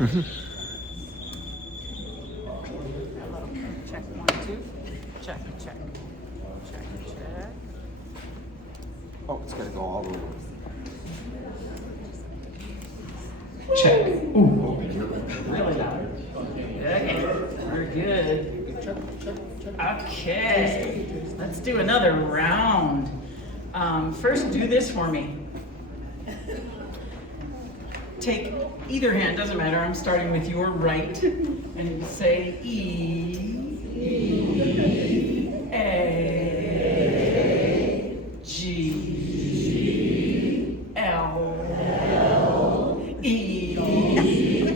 Check 1, 2. Check, check. Check, check. Oh, it's got to go all the way. Check. Ooh, really loud. Okay, we're good. Okay, let's do another round. First, do this for me. Take either hand, doesn't matter. I'm starting with your right, and say E, A, G, L, E,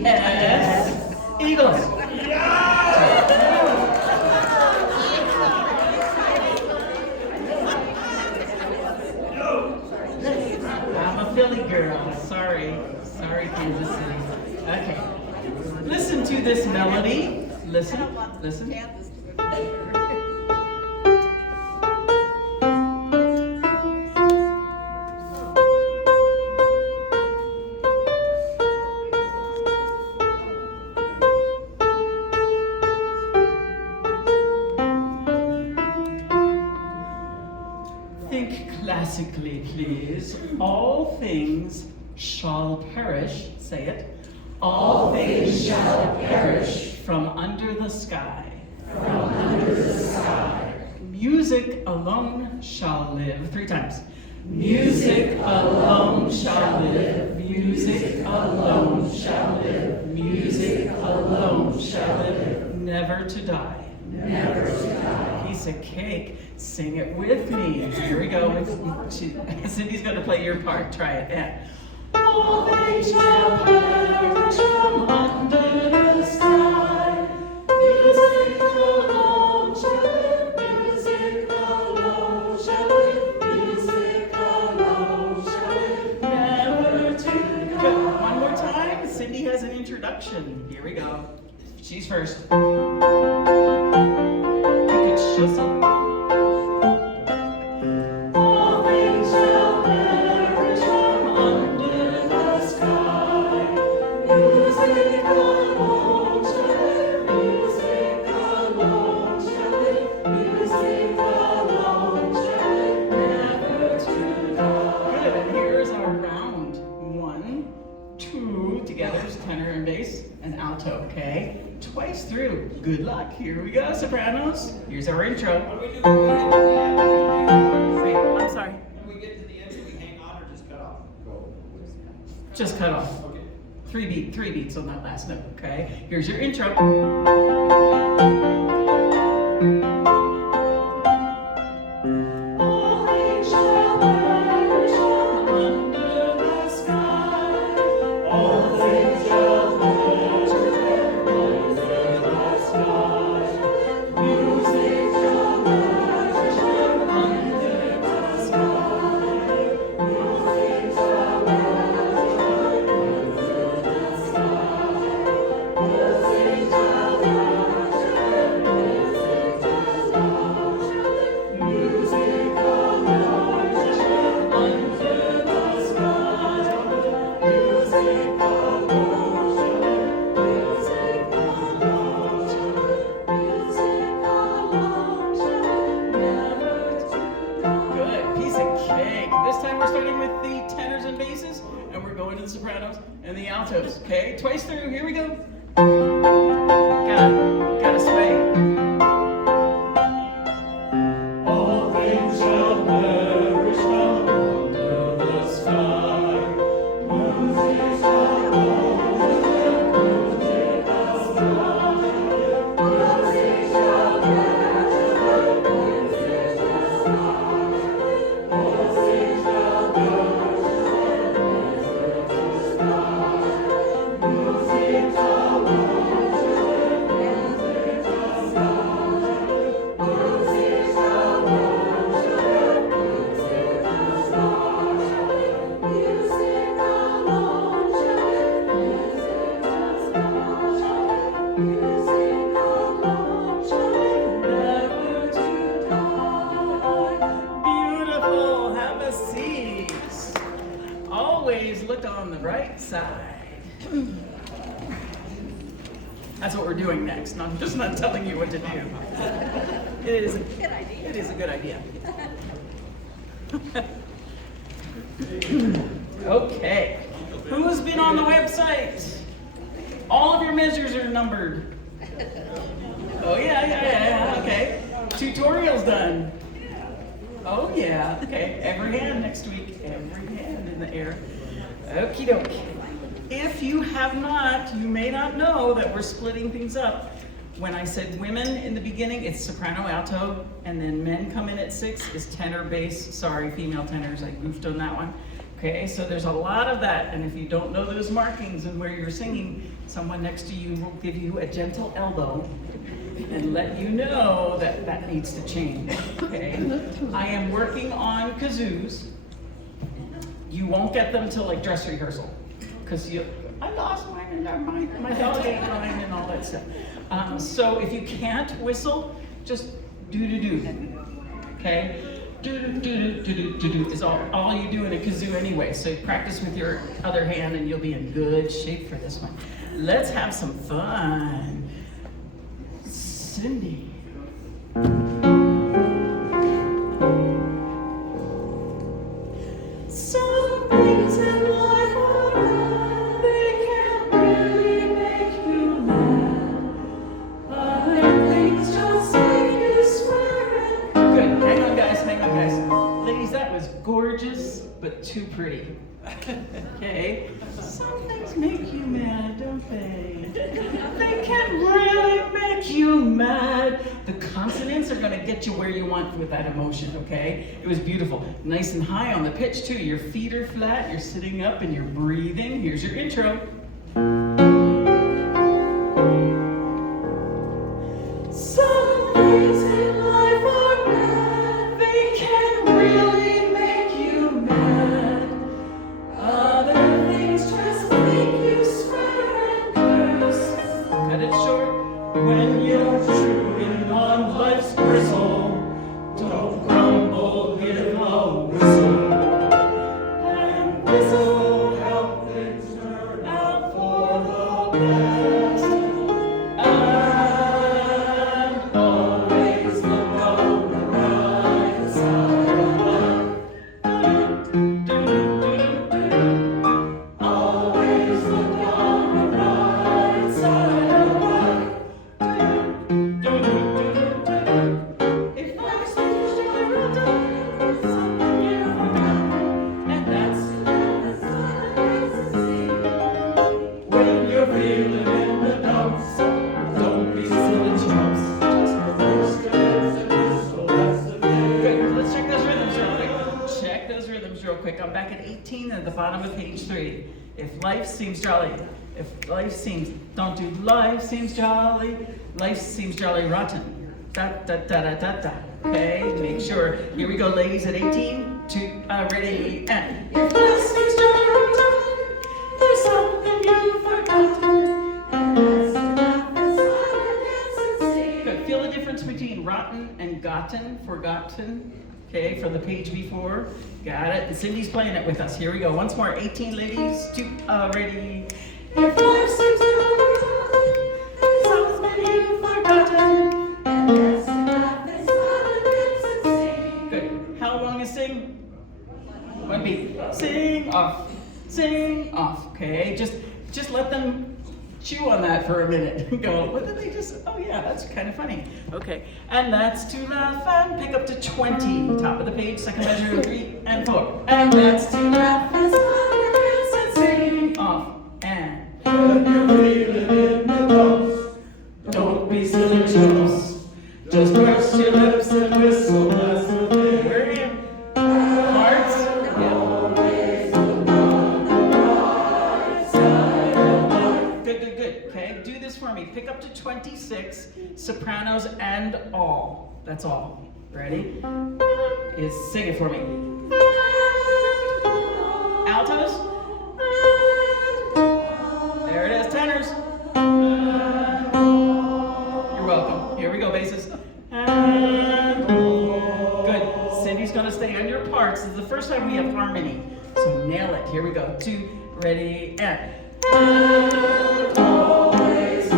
S, Eagles. I'm a Philly girl. Sorry, Kansas City. Okay. Listen to this melody. Listen. Think classically, please. All things shall perish. Say it. All things shall perish from under the sky. From under the sky. Music alone shall live. 3 times. Music alone shall live. Music alone shall live. Music alone shall live. Never to die. Never to die. Piece of cake. Sing it with me. Here we go. Cindy's going to play your part. Try it. Yeah. All things shall perish from under the sky. Music alone shall live. Music alone shall live. Music alone shall live. Never to go. One more time. Cindy has an introduction. Here we go. She's first. You could show some. Okay, twice through. Good luck. Here we go, sopranos. Here's our intro. What do we do? I'm sorry. When we get to the end, do we hang on or just cut off? Go. Just cut off. Okay. 3 beats on that last note. Okay. Here's your intro. Sopranos and the altos. Okay, twice through. Here we go. Gotta sway. All things shall perish from under the sky. Music shall go. Music shall fly. Music shall perish. Music shall fly. Music shall perish. Music alone That's what we're doing next. I'm just not telling you what to do. It is a good idea. It is a good idea. Okay. Who's been on the website? All of your measures are numbered. Oh yeah, okay. Tutorial's done. Oh yeah, okay. Every hand next week. Every hand in the air. Okie doke. If you have not, you may not know that we're splitting things up. When I said women in the beginning, it's soprano, alto, and then men come in at 6 is tenor, bass. Sorry, female tenors, I goofed on that one. Okay, so there's a lot of that, and if you don't know those markings and where you're singing, someone next to you will give you a gentle elbow and let you know that that needs to change, okay? I am working on kazoos. You won't get them till like dress rehearsal, because I lost mine and my dog ate mine and all that stuff. So if you can't whistle, just do, okay? Do is all you do in a kazoo anyway. So practice with your other hand and you'll be in good shape for this one. Let's have some fun. Cindy. Some things in life are bad, they can really make you mad. Other things just make you swear. Good, hang on guys. Ladies, that was gorgeous, but too pretty. Okay? Some things make you mad, don't they? They can really make you mad. The consonants are gonna get you where you want with that emotion, okay? It was beautiful. Nice and high on the pitch too. Your feet are flat, you're sitting up and you're breathing. Here's your intro. Some things in life are bad. They can really make you mad. Other things just make you swear and curse. Cut it short. When you're chewing on life's bristle, don't grumble, give a whistle. And this'll help things turn out for the best. And always look on the right side of life. Always look on the right side of life. If life's too short, it's something you've done. And that's when you're feeling in the dumps. Don't be silly chumps. Just first and whistle, that's the thing. Good, let's check those rhythms real quick. Check those rhythms real quick. I'm back at 18 at the bottom of page 3. If life seems jolly, don't do life seems jolly, life seems jolly rotten. Da da da da da da. Okay, make sure. Here we go, ladies, at 18, ready, and. If life seems jolly rotten, there's something you've forgotten, and that's the good. Feel the difference between rotten and gotten, forgotten. Okay, from the page before. Got it. And Cindy's playing it with us. Here we go. Once more. 18 ladies. Ready. If life seems to something you've forgotten, and that's good. How long is sing? One beat. Sing off. Sing off. Okay. Just let them chew on that for a minute and go, what did they just, oh yeah, that's kind of funny. Okay, and that's to laugh and pick up to 20. Top of the page, second measure, 3 and 4. And that's to laugh and smile and sing off. And when you're feeling in the dumps, don't be silly chumps. Just press your lips and whistle, that's the thing. We're in. Hearts? Okay, do this for me. Pick up to 26, sopranos and all. That's all. Ready? Sing it for me. Altos? There it is, tenors. You're welcome. Here we go, basses. Good. Cindy's gonna stay on your parts. This is the first time we have harmony. So nail it. Here we go. 2, ready, and always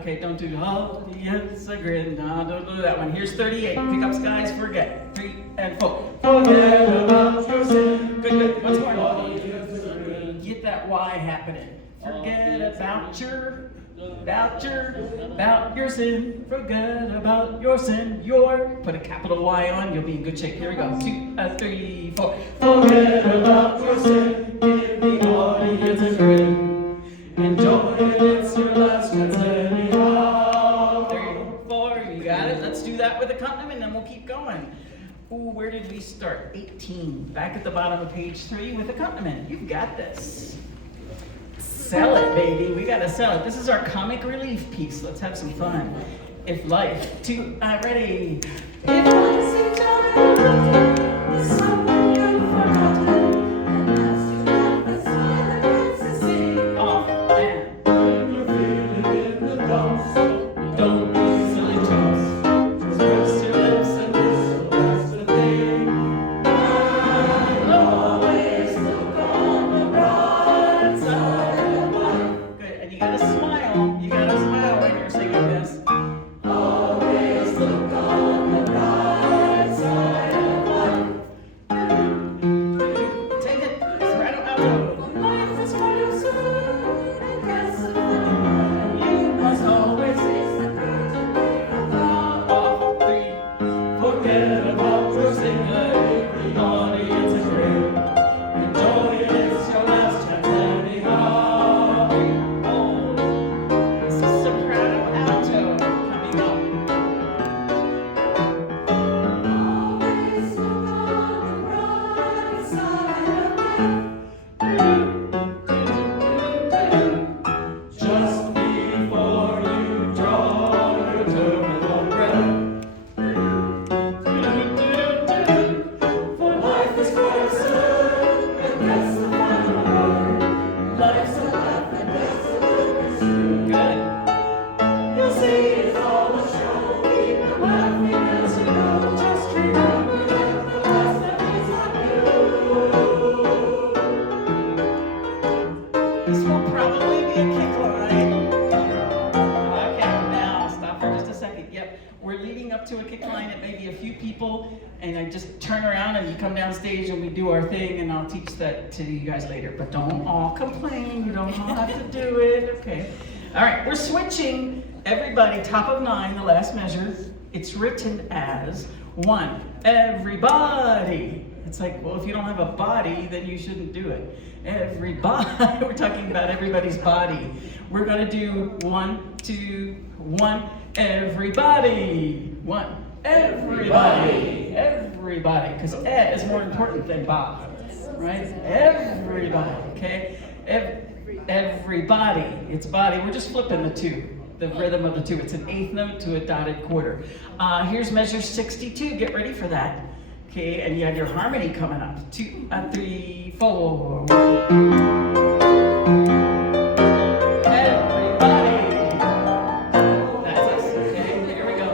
Okay, don't do, oh, yes, a grin. No, don't do that one. Here's 38. Pick up skies, forget. 3 and 4. Forget about your sin. Good, good. Once more. Get that Y happening. Forget about your sin. Forget about your sin. Put a capital Y on, you'll be in good shape. Here we go. 2, 3, 4. Forget about your sin. Give the audience a grin. Enjoy it, it's your last chance anyhow. 3, 4, you got it. Let's do that with accompaniment, and then we'll keep going. Ooh, where did we start? 18. Back at the bottom of page 3 with accompaniment. You've got this. Sell it, baby. We gotta sell it. This is our comic relief piece. Let's have some fun. If life, 2, ready. If life seems unending, someone you've forgotten, and asked you laugh and smile against the sea. Off and you're feeling in the dumps. Don't be silly chumps. Just press your lips and whistle. That's the thing. And always look on the bright side of life. Good. And you gotta smile. You gotta smile when you're singing this. Always look on the bright side of life. Take it. Soprano alto. Life is what you say, and guess the You must always face the curtain about. off 3. Forget about your singer. The audience is great. Enjoy it. It's your last chance anyhow. 3, 4. This is soprano alto coming up. Always look on the bright side of life. Just before you draw your terminal breath. For life is poison, and that's the final word. Life's a laugh and death's a look is true. Good. You'll see it's all a show. Keep it laughing as you go. Just remember that the last that is on you. This will probably be a kick line. Okay, now stop for just a second. Yep, we're leading up to a kick line. It may be a few people, and I just turn around and you come down stage and we do our thing, and I'll teach that to you guys later. But don't all complain. You don't all have to do it. Okay. All right, we're switching. Everybody, top of 9, the last measure. It's written as 1. Everybody. It's like, well, if you don't have a body, then you shouldn't do it. Everybody. We're talking about everybody's body. We're going to do 1, 2, 1. Everybody. 1. Everybody. Everybody. Because is more important than ba. Right? Everybody. Okay? Everybody. It's body. We're just flipping the 2. The rhythm of the 2. It's an 8th note to a dotted quarter. Here's measure 62. Get ready for that. Okay, and you have your harmony coming up. 2, 3, 4. Everybody. That's us. Okay, here we go.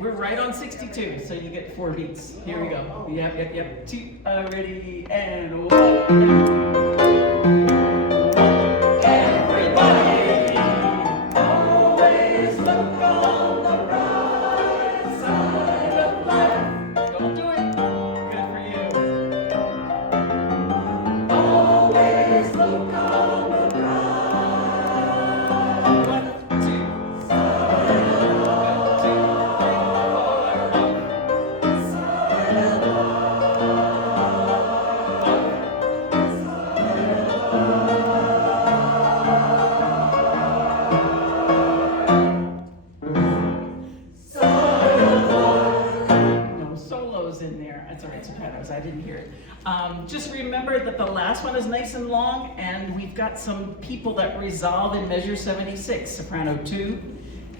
We're right on 62, so you get 4 beats. Here we go. Yep. 2, ready, and 1. Everybody. Always look on the bright side of life. Don't do it. Good for you. Always look on the bright 1, 2, side of no solos in there. That's all right, sopranos. I didn't hear it. Just remember that the last one is nice and long, and we've got some people that resolve in measure 76. Soprano 2,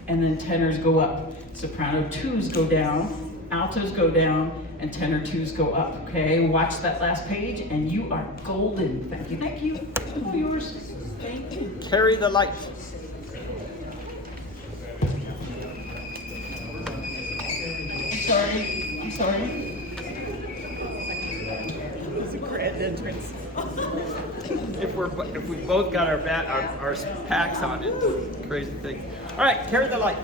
and then tenors go up. Soprano 2s go down, altos go down, and tenor 2s go up. Okay, watch that last page, and you are golden. Thank you, thank you. All yours. Thank you. Carry the light. I'm sorry. It's a credit. entrance. If we both got our packs on, it's a crazy thing. All right, carry the light.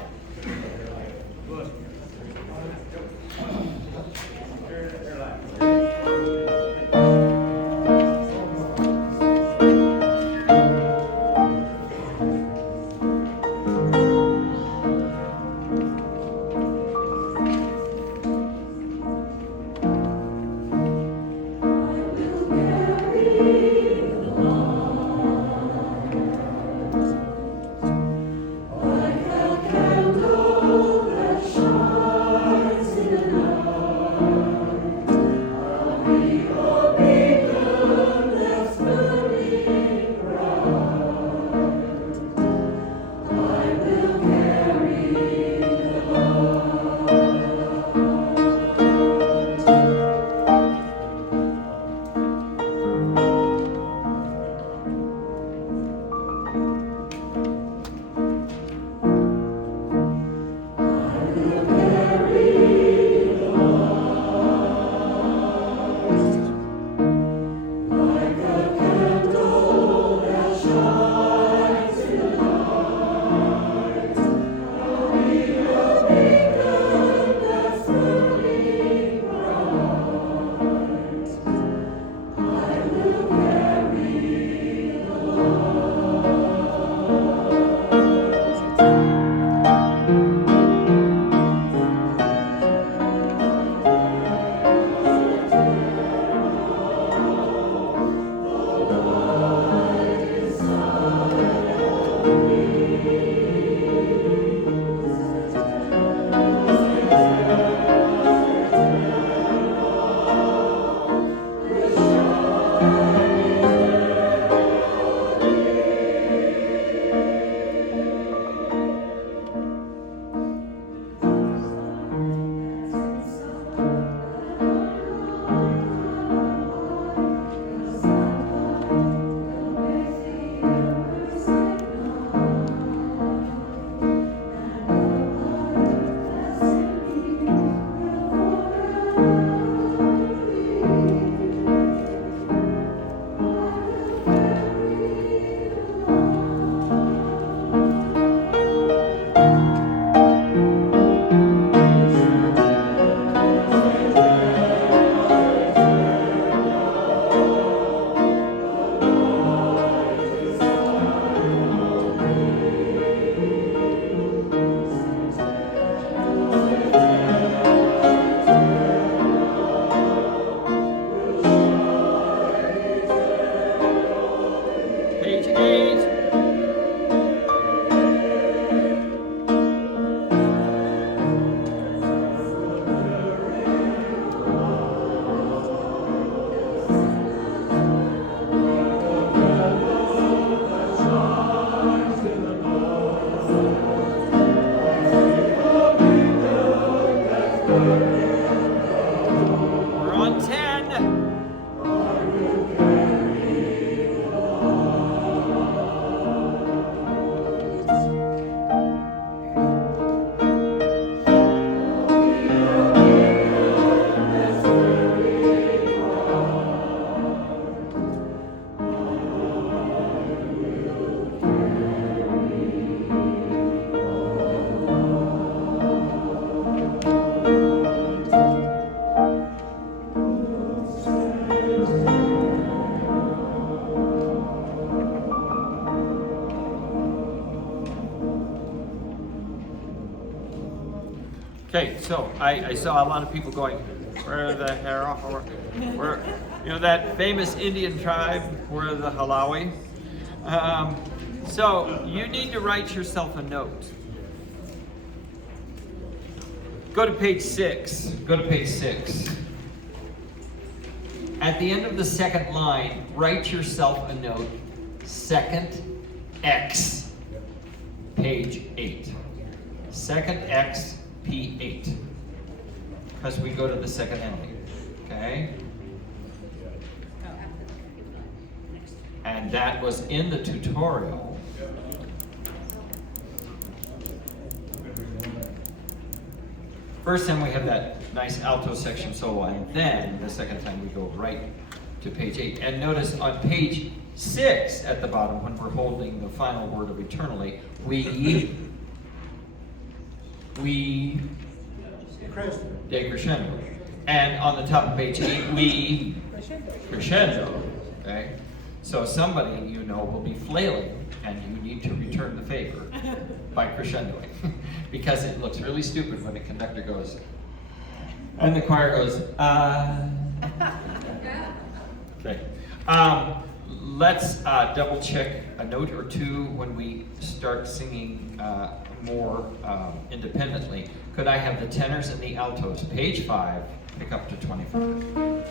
We're on 10. Okay, so I saw a lot of people going, where the hell, where, you know, that famous Indian tribe, where the Halawi. So you need to write yourself a note. Go to page 6. Go to page 6. At the end of the second line, write yourself a note. Second X, page 8. Second X, P8. Because we go to the second ending. Okay? And that was in the tutorial. First time we have that nice alto section solo, and then the second time we go right to page 8. And notice on page 6 at the bottom, when we're holding the final word of eternally, we decrescendo. And on the top of page 8, we crescendo. Okay? So somebody you know will be flailing, and you need to return the favor by crescendoing. Because it looks really stupid when the conductor goes, and the choir goes, Okay. Let's double check a note or two when we start singing more independently. Could I have the tenors and the altos? Page 5, pick up to 25.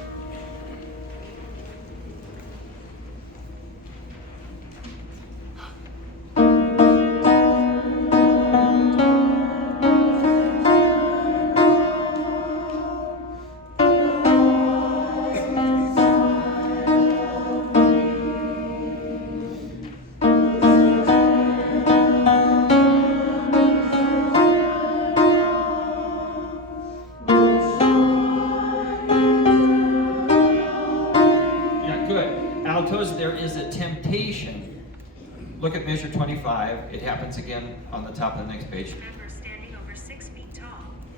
Look at measure 25. It happens again on the top of the next page. Members standing over 6 feet tall.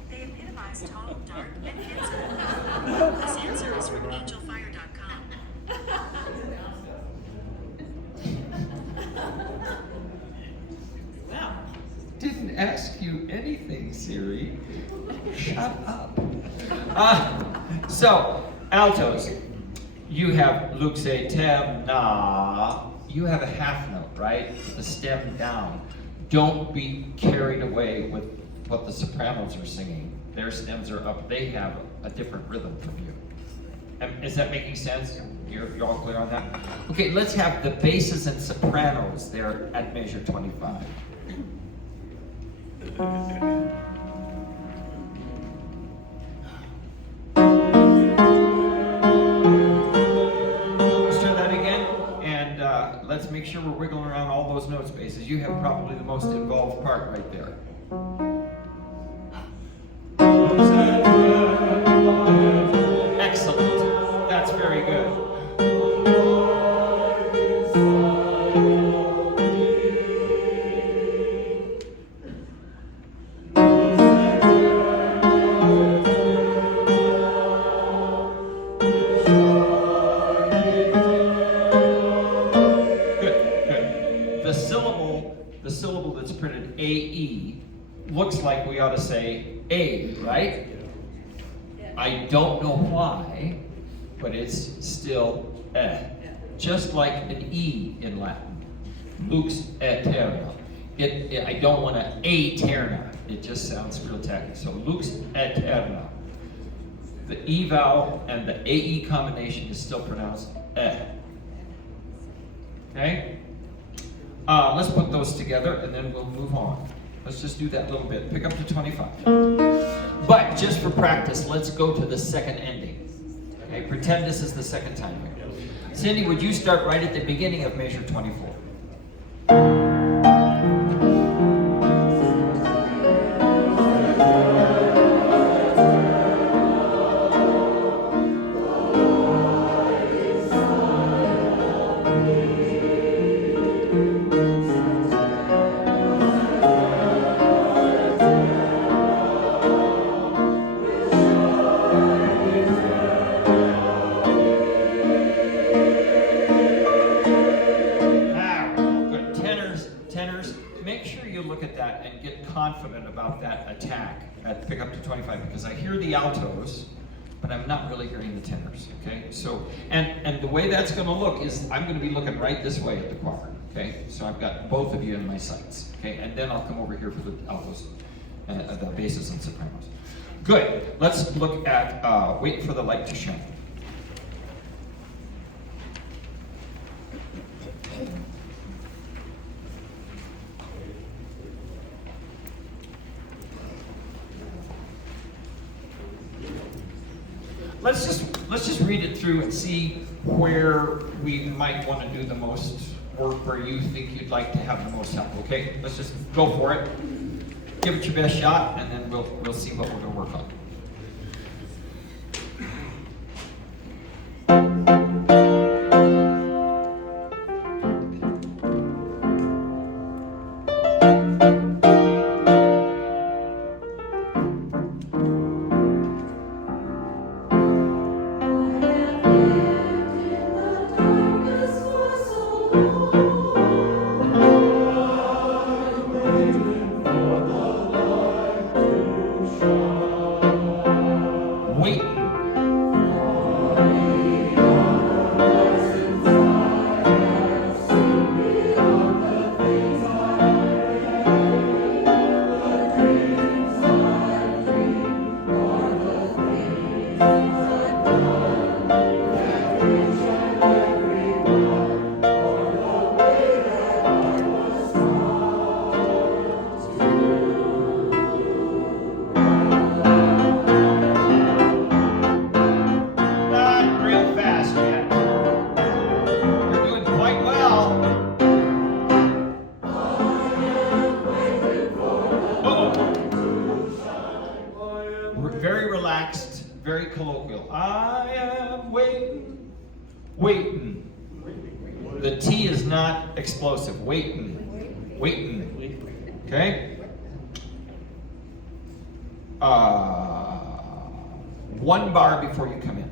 They epitomize tall, dark, and handsome. This answer is from angelfire.com. Didn't ask you anything, Siri. Shut up. So, altos. You have lux eterna. You have a half note, right? The stem down. Don't be carried away with what the sopranos are singing. Their stems are up. They have a different rhythm from you. Is that making sense? You're all clear on that? Okay, let's have the basses and sopranos there at measure 25. Let's make sure we're wiggling around all those note spaces. You have probably the most involved part right there. Excellent. That's very good. The syllable that's printed A-E looks like we ought to say A, right? I don't know why, but it's still eh. Just like an E in Latin. Lux eterna. I don't want to aeterna. It just sounds real tacky. So lux eterna. The E vowel and the AE combination is still pronounced eh. Okay? Let's put those together and then we'll move on. Let's just do that little bit. Pick up to 25. But just for practice, let's go to the second ending. Okay, pretend this is the second time here. Cindy, would you start right at the beginning of measure 24? Confident about that attack at pick up to 25 because I hear the altos, but I'm not really hearing the tenors. Okay, so and the way that's going to look is I'm going to be looking right this way at the choir. Okay, so I've got both of you in my sights. Okay, and then I'll come over here for the altos, the basses and sopranos. Good. Let's look at wait for the light to shine. Let's just read it through and see where we might want to do the most work, where you think you'd like to have the most help. Okay, let's just go for it. Give it your best shot, and then we'll see what we're going to work on. You're doing quite well. Very relaxed, very colloquial. I am waiting, waiting. The T is not explosive. Waiting, waiting. Okay? One bar before you come in.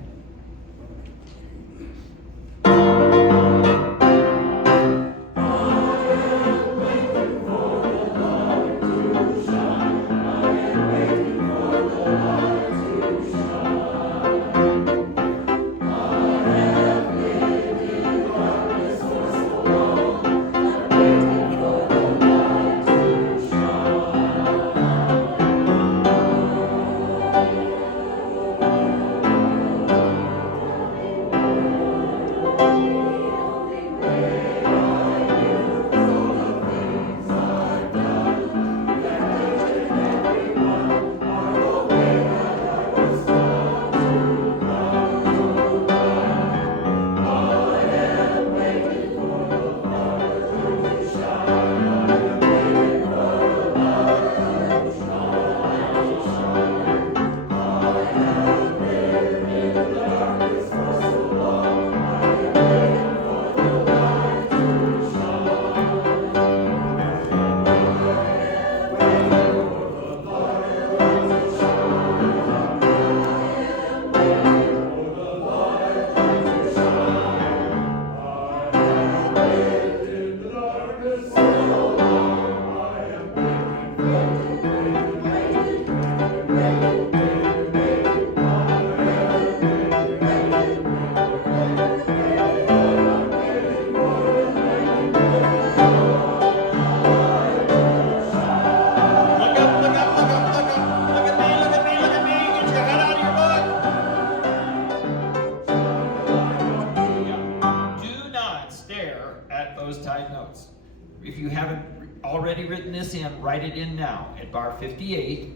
If you haven't already written this in, write it in now. At bar 58,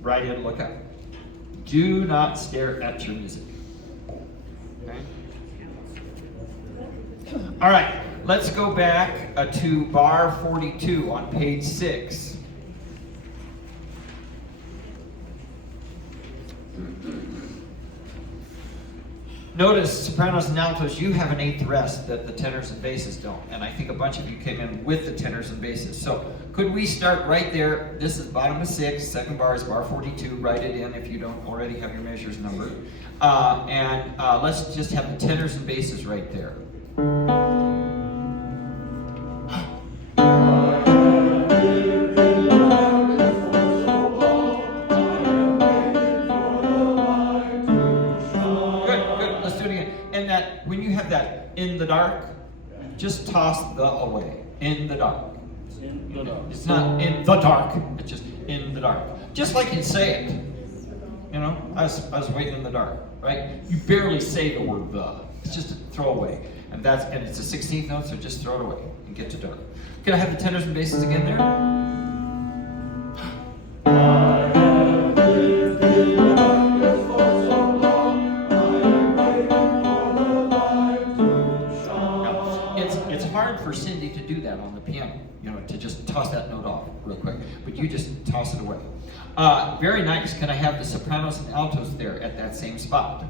write in, look up. Do not stare at your music. Okay? All right, let's go back to bar 42 on page 6. Notice, sopranos and altos, you have an 8th rest that the tenors and basses don't. And I think a bunch of you came in with the tenors and basses. So could we start right there? This is bottom of 6, second bar is bar 42. Write it in if you don't already have your measures numbered. Let's just have the tenors and basses right there. In the dark, just toss the away. In the dark. It's not in the dark, it's just in the dark. Just like you'd say it. You know, I was waiting in the dark, right? You barely say the word the. It's just a throwaway. And it's a 16th note, so just throw it away and get to dark. Can I have the tenors and basses again there? For Cindy to do that on the piano, you know, to just toss that note off real quick, but you just toss it away. Very nice. Can I have the sopranos and altos there at that same spot?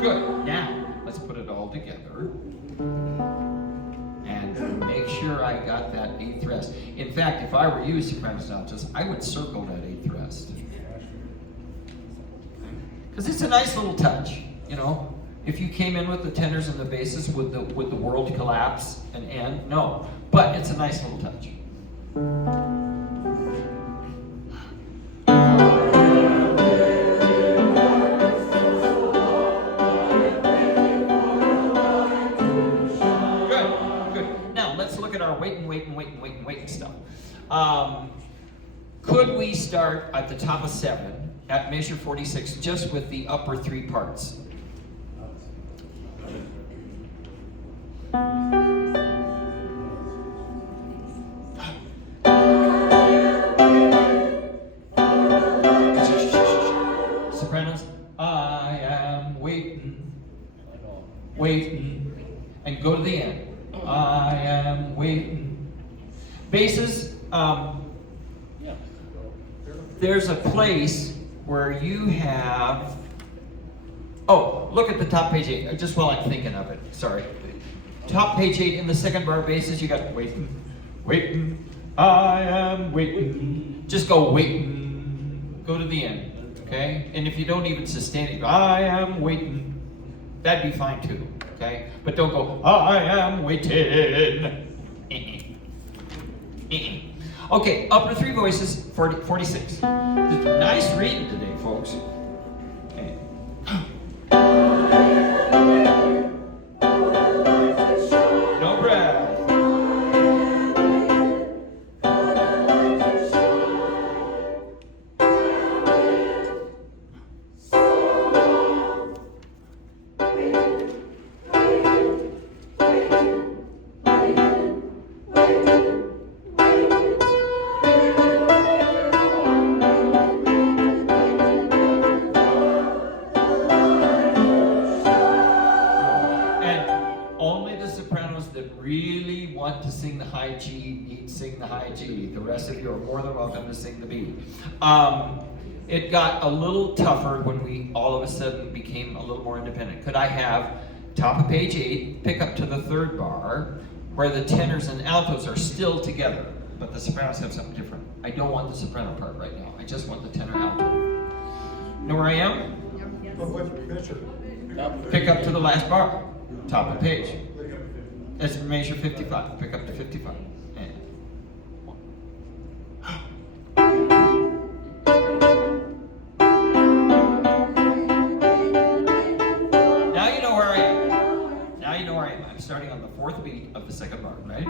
Good. Now, let's put it all together. And make sure I got that 8th rest. In fact, if I were you, sopranos and altos, I would circle that 8th rest. Because it's a nice little touch, you know. If you came in with the tenors and the basses, would the world collapse and end? No. But it's a nice little touch. Waiting stuff. Could we start at the top of 7 at measure 46 just with the upper 3 parts? am waiting. Basses, there's a place where you have, oh, look at the top page 8, just while I'm thinking of it, sorry. Top page 8 in the second bar basses, you got waiting, waiting, I am waiting. Just go waiting, go to the end, okay? And if you don't even sustain it, I am waiting. That'd be fine too, okay? But don't go, I am waiting. Okay, upper three voices, 46. Nice reading today, folks. Okay. No breath. Really want to sing the high G, need to sing the high G. The rest of you are more than welcome to sing the B. It got a little tougher when we all of a sudden became a little more independent. Could I have top of page 8, pick up to the third bar, where the tenors and altos are still together, but the sopranos have something different. I don't want the soprano part right now. I just want the tenor alto. Know where I am? Pick up to the last bar, top of page. That's measure 55. Pick up to 55. And now you know where I am. Now you know where I am. I'm starting on the fourth beat of the second bar, right?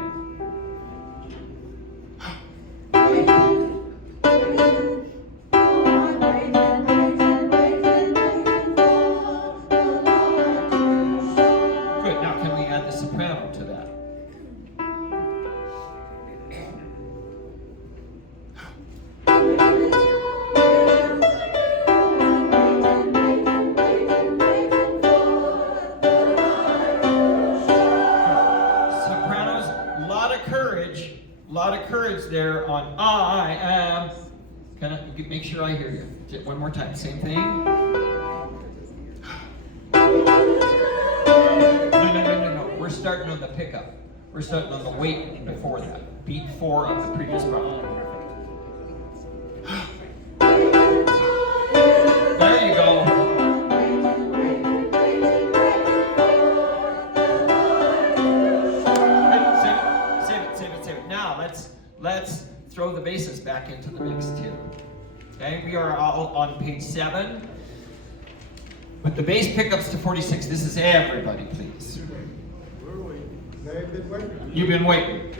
Good. Now can we add the soprano to that? There on I am. Can I make sure I hear you? One more time. Same thing. No. We're starting on the pickup. We're starting on the wait before that. Beat 4 of the previous bar. There you go. Save it. Now let's throw the basses back into the mix too. Okay, we are all on page 7. With the bass pickups to 46. This is everybody, please. You've been waiting.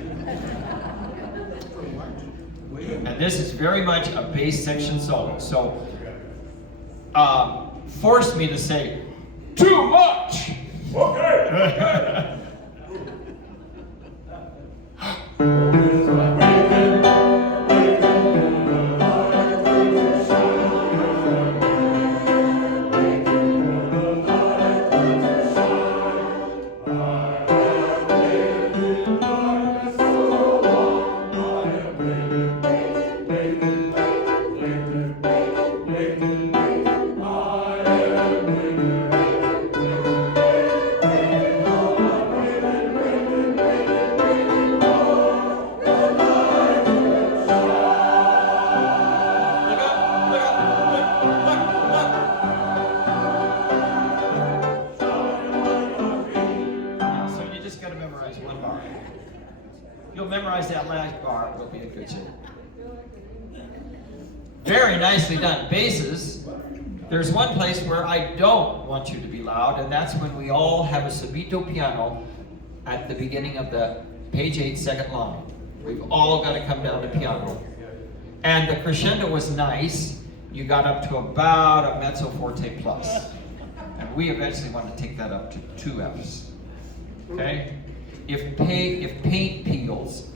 And this is very much a bass section solo. So, force me to say, too much! Okay. You'll memorize that last bar, it'll be a good shape. Very nicely done. Basses, there's one place where I don't want you to be loud, and that's when we all have a subito piano at the beginning of the page 8 second line. We've all got to come down to piano. And the crescendo was nice. You got up to about a mezzo forte plus. And we eventually want to take that up to 2 Fs. Okay? If paint peels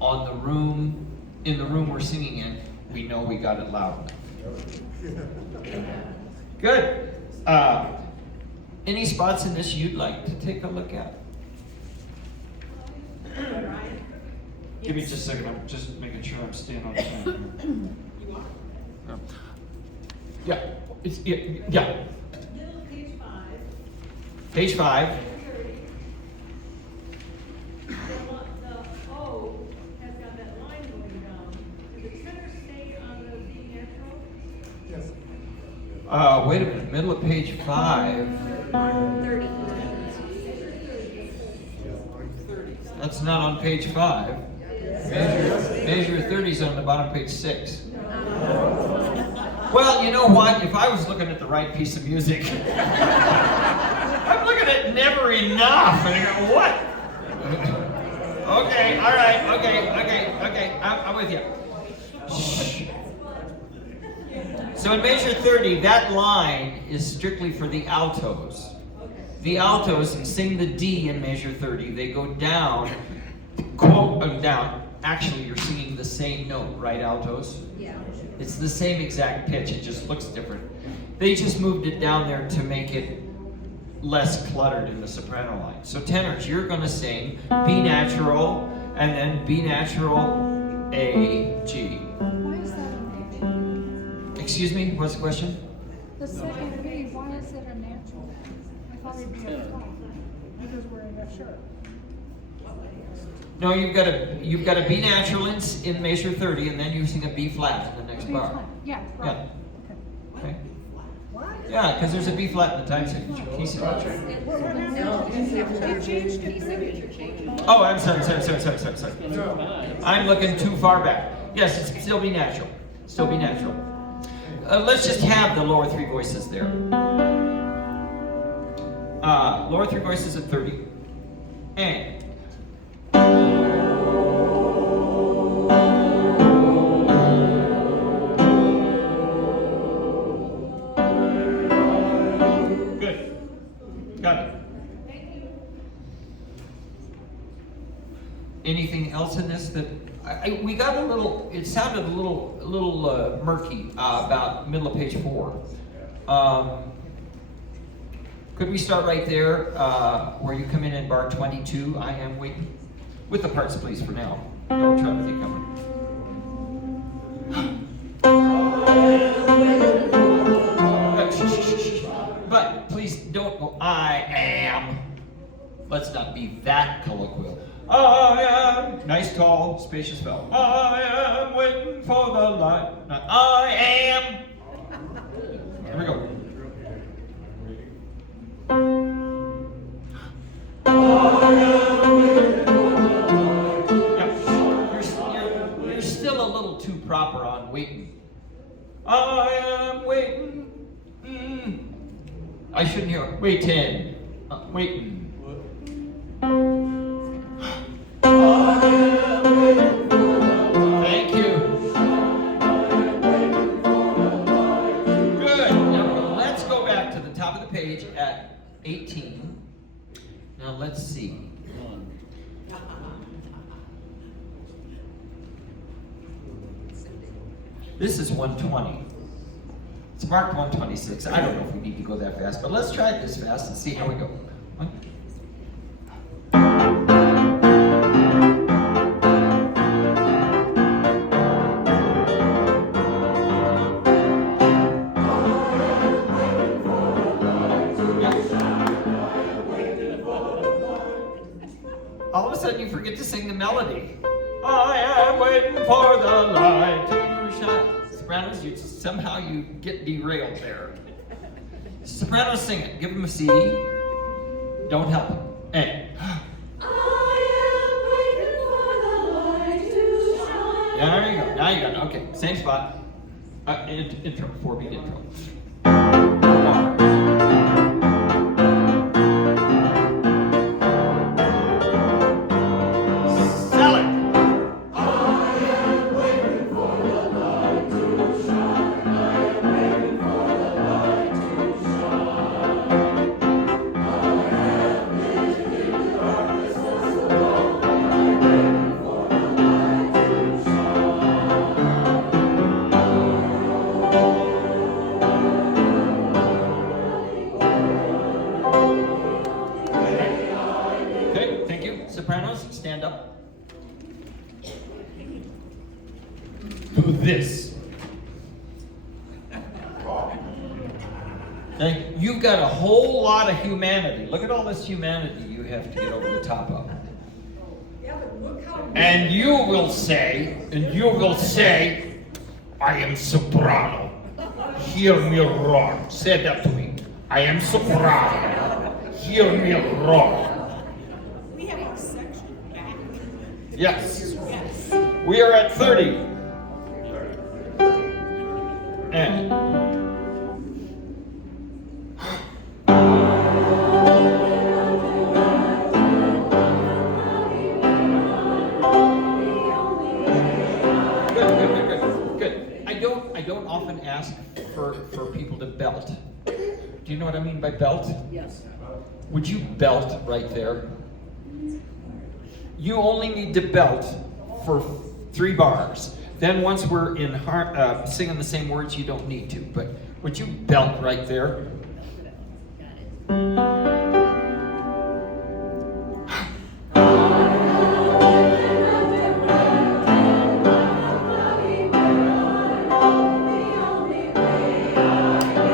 on the room, in the room we're singing in, we know we got it loud enough. Good. Any spots in this you'd like to take a look at? Give me just a second. I'm just making sure I'm staying on time. Yeah. Yeah. Page 5. Page 5. The O has got that line going down. Did the center stay on the B natural? Wait a minute. Middle of page 5. 30. That's not on page 5. Measure 30 is on the bottom of page 6. Well, you know what? If I was looking at the right piece of music, I'm looking at Never Enough, and I go, what? Okay, all right, okay. I'm with you. Shh. So in measure 30, that line is strictly for the altos. The altos sing the D in measure 30. They go down, quote, down. Actually, you're singing the same note, right, altos? Yeah. It's the same exact pitch, it just looks different. They just moved it down there to make it less cluttered in the soprano line. So tenors, you're gonna sing B natural, and then B natural, A, G. Why is that on Excuse me, what's the question? the second B? Why is it a natural? I thought it'd be a flat because we're in F sharp. No, you've got a B natural in measure 30, and then you sing a B flat in the next B bar. flat. Yeah, Yeah. right. Okay. Okay. Yeah, because there's a B flat in the time signature, key signature. Oh, I'm sorry. I'm looking too far back. Yes, it's still B natural. Still B natural. Let's just have the lower three voices there. Lower three voices at 30. And. Good. Got it. Anything else in this that we got a little? It sounded a little murky about middle of page 4. Could we start right there where you come in bar 22? I am waiting. With the parts, please, for now. Don't try to think of it. But please don't go, I am. Let's not be that colloquial. I am, nice, tall, spacious fellow. I am waiting for the light. I am. Here we go. Yeah, you're still a little too proper on waiting. I am waiting. I shouldn't hear waiting. Waiting. Thank you. Good. Now let's go back to the top of the page at 18. Now let's see. This is 120. It's marked 126. I don't know if we need to go that fast, but let's try it this fast and see how we go. All of a sudden you forget to sing the melody. I am waiting for the light to shine. Sopranos, somehow you get derailed there. Sopranos, sing it. Give them a C. Don't help them. A. Yeah, there you go. Now you got it. Okay, same spot. Intro, 4-beat intro. do this. Now, you've got a whole lot of humanity. Look at all this humanity you have to get over the top of. And you will say, I am soprano. Hear me roar. Say that to me. I am soprano. Hear me roar. We have a section back. Yes. Yes. We are at 30. And good. I don't often ask for people to belt. Do you know what I mean by belt? Yes. Would you belt right there? You only need to belt for 3 bars. Then once we're in singing the same words, you don't need to. But would you belt right there?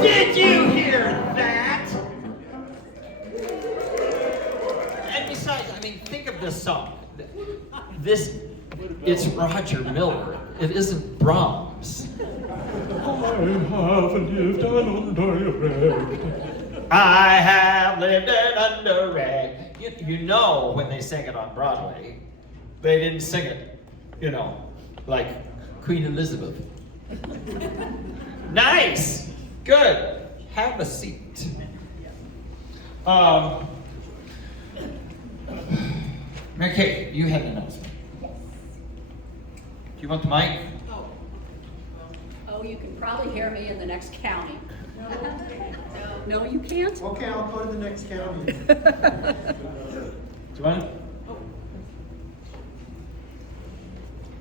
Did you hear that? And besides, I mean, think of this song. It's Roger Miller. It isn't Brahms. I have lived under rag. You know when they sang it on Broadway, they didn't sing it, like Queen Elizabeth. Nice. Good. Have a seat. Mary Kay, you had an announcement. Do you want the mic? Oh, you can probably hear me in the next county. No, you can't? Okay, I'll go to the next county. Do you want it?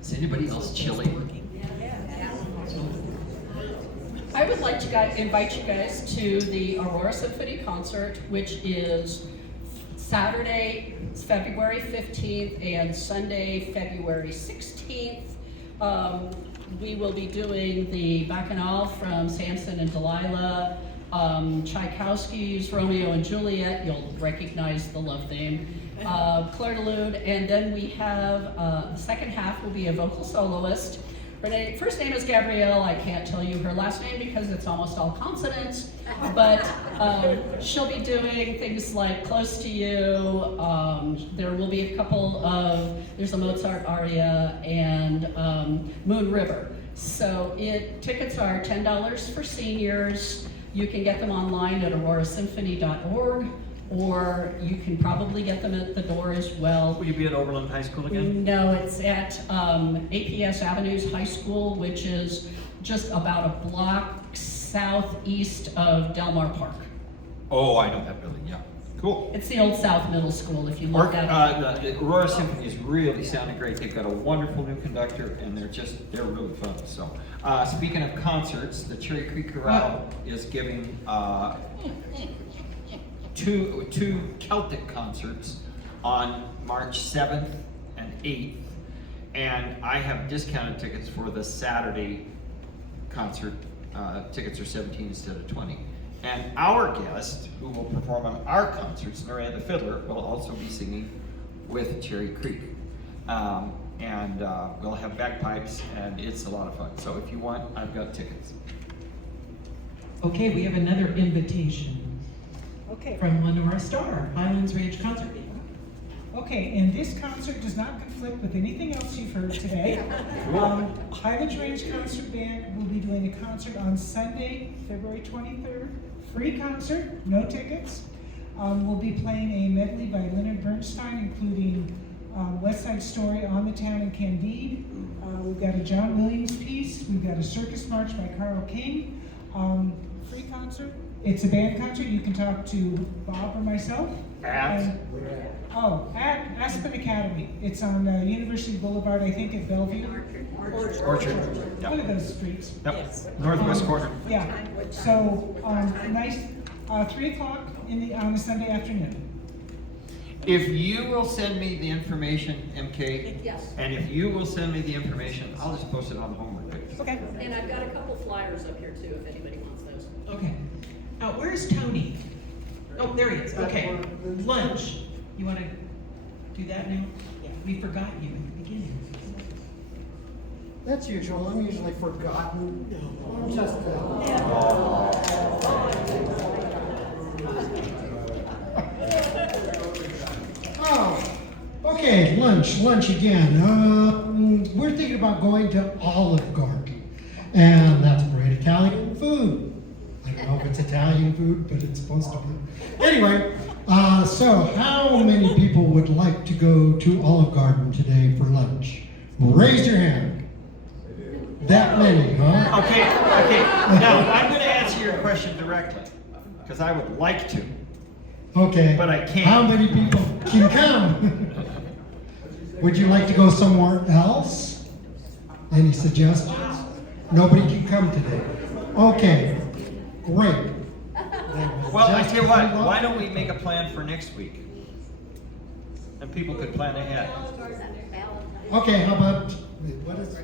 Is anybody else chilly? I would like to invite you guys to the Aurora Symphony concert, which is Saturday, February 15th, and Sunday, February 16th. We will be doing the Bacchanal from Samson and Delilah, Tchaikovsky's Romeo and Juliet, you'll recognize the love theme, Claire de Lune, and then we have, the second half will be a vocal soloist. Her first name is Gabrielle. I can't tell you her last name because it's almost all consonants, but she'll be doing things like Close to You. There will be a couple of, there's a Mozart aria and Moon River. So tickets are $10 for seniors. You can get them online at aurorasymphony.org, or you can probably get them at the door as well. Will you be at Oberlin High School again? No, it's at APS Avenues High School, which is just about a block southeast of Delmar Park. Oh, I know that building, yeah. Cool. It's the old South Middle School, if you look at it. The Aurora Symphony is really sounding great. They've got a wonderful new conductor, and they're really fun. So, speaking of concerts, the Cherry Creek Chorale is giving two Celtic concerts on March 7th and 8th, and I have discounted tickets for the Saturday concert. Tickets are $17 instead of $20. And our guest, who will perform on our concerts, Noria the Fiddler, will also be singing with Cherry Creek. We'll have bagpipes, and it's a lot of fun. So if you want, I've got tickets. Okay, we have another invitation Okay. from Lenora Starr, Highlands Range Concert Band. Okay, and this concert does not conflict with anything else you've heard today. Highlands Range Concert Band will be doing a concert on Sunday, February 23rd. Free concert, no tickets. We'll be playing a medley by Leonard Bernstein, including West Side Story, On the Town, and Candide. We've got a John Williams piece. We've got a circus march by Carl King. Free concert. It's a band concert. You can talk to Bob or myself. At Aspen Academy. It's on University Boulevard, I think, at Bellevue. Orchard. Yep. One of those streets. Yep. Yes. Northwest corner. Yeah. So nice. 3 o'clock on the Sunday afternoon. If you will send me the information, MK, Yes. and if you will send me the information, I'll just post it on the homework page. Okay. And I've got a couple flyers up here too, if anybody wants those. Okay. Where's Tony? Oh, there he is. Okay. Lunch. You want to do that now? We forgot you in the beginning. That's usual, I'm usually forgotten. I'm just, Oh, okay, lunch again. We're thinking about going to Olive Garden, and that's great Italian food. I don't know if it's Italian food, but it's supposed to be. Anyway, so how many people would like to go to Olive Garden today for lunch? Raise your hand. That many, huh? Okay. Now, I'm going to answer your question directly, because I would like to. Okay. But I can't. How many people can come? Would you like to go somewhere else? Any suggestions? Nobody can come today. Okay, great. Well, I tell you what, why don't we make a plan for next week? And people could plan ahead. Okay, how about, what is,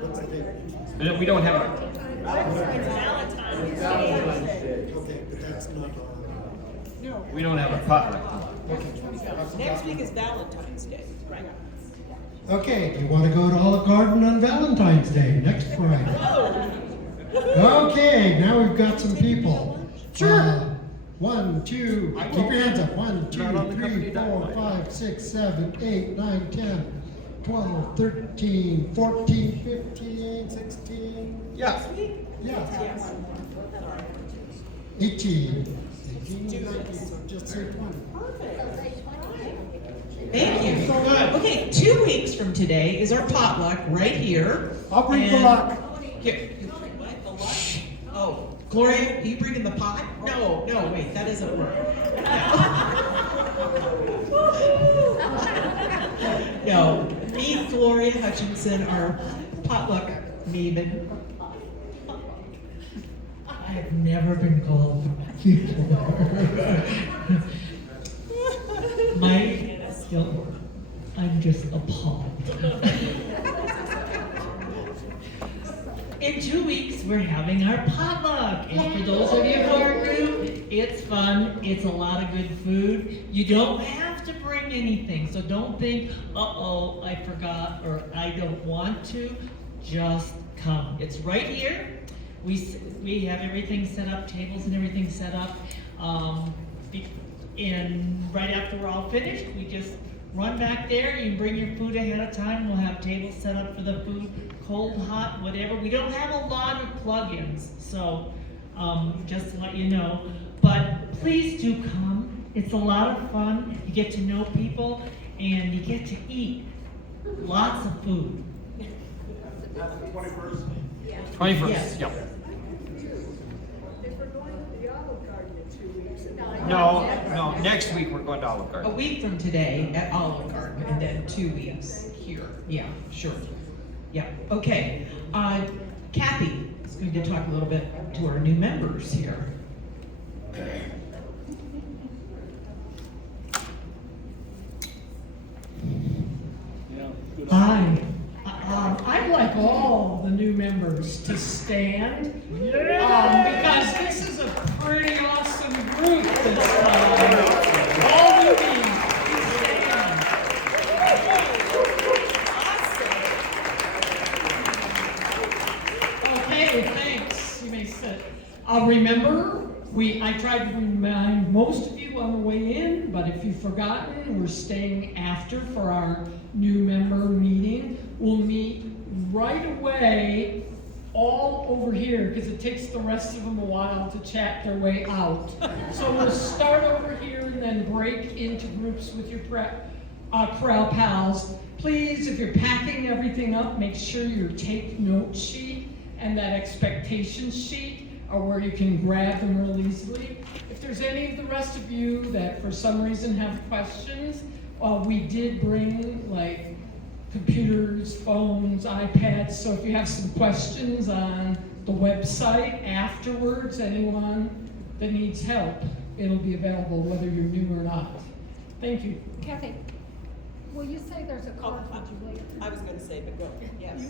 what's the date? We don't have, Okay, but that's not we don't have a potluck. Next week is Valentine's Day, right? Okay, do you want to go to Olive Garden on Valentine's Day, next Friday? Okay, now we've got some people. Sure. 1, 2, keep your hands up. 1, 2, 3, 4, 5, 6, 7, 8, 9, 10, 12, 13, 14, 15, 16. Yeah. Yeah. 18. 18, 19, so just say 20. Thank you. Good. Okay, 2 weeks from today is our potluck right here. I'll bring the And- luck. Here. Oh, Gloria, are you bringing the pot? No, wait, that doesn't work. No, me, Gloria Hutchinson, are potluck maven. I've never been called before. My skill, I'm just appalled. In 2 weeks, we're having our potluck. And for those of you who are new, it's fun. It's a lot of good food. You don't have to bring anything. So don't think, uh-oh, I forgot or I don't want to. Just come. It's right here. We have everything set up, tables and everything set up. And right after we're all finished, we just run back there. You can bring your food ahead of time. We'll have tables set up for the food, cold, hot, whatever. We don't have a lot of plugins, so just to let you know. But please do come. It's a lot of fun. You get to know people, and you get to eat lots of food. 21st, Yes. yep. If we're going to the Olive Garden in 2 weeks. No, next week we're going to Olive A Garden. week from today at Olive Garden, and then 2 weeks here. Yeah, sure. Yeah, okay. Kathy is going to talk a little bit to our new members here. Hi. I'd like all the new members to stand because this is a pretty awesome group this time. All newbies, please stand. Okay, thanks. You may sit. Remember, I tried to remind most of you on the way in, but if you've forgotten, we're staying after for our new member meeting. We'll meet right away all over here because it takes the rest of them a while to chat their way out. So we'll start over here and then break into groups with your corral pals. Please, if you're packing everything up, make sure your take note sheet and that expectation sheet are where you can grab them real easily. If there's any of the rest of you that for some reason have questions, we did bring like computers, phones, iPads, so if you have some questions on the website afterwards, anyone that needs help, it'll be available whether you're new or not. Thank you. Kathy, will you say there's a card for Julia? I was gonna say, but go, yes.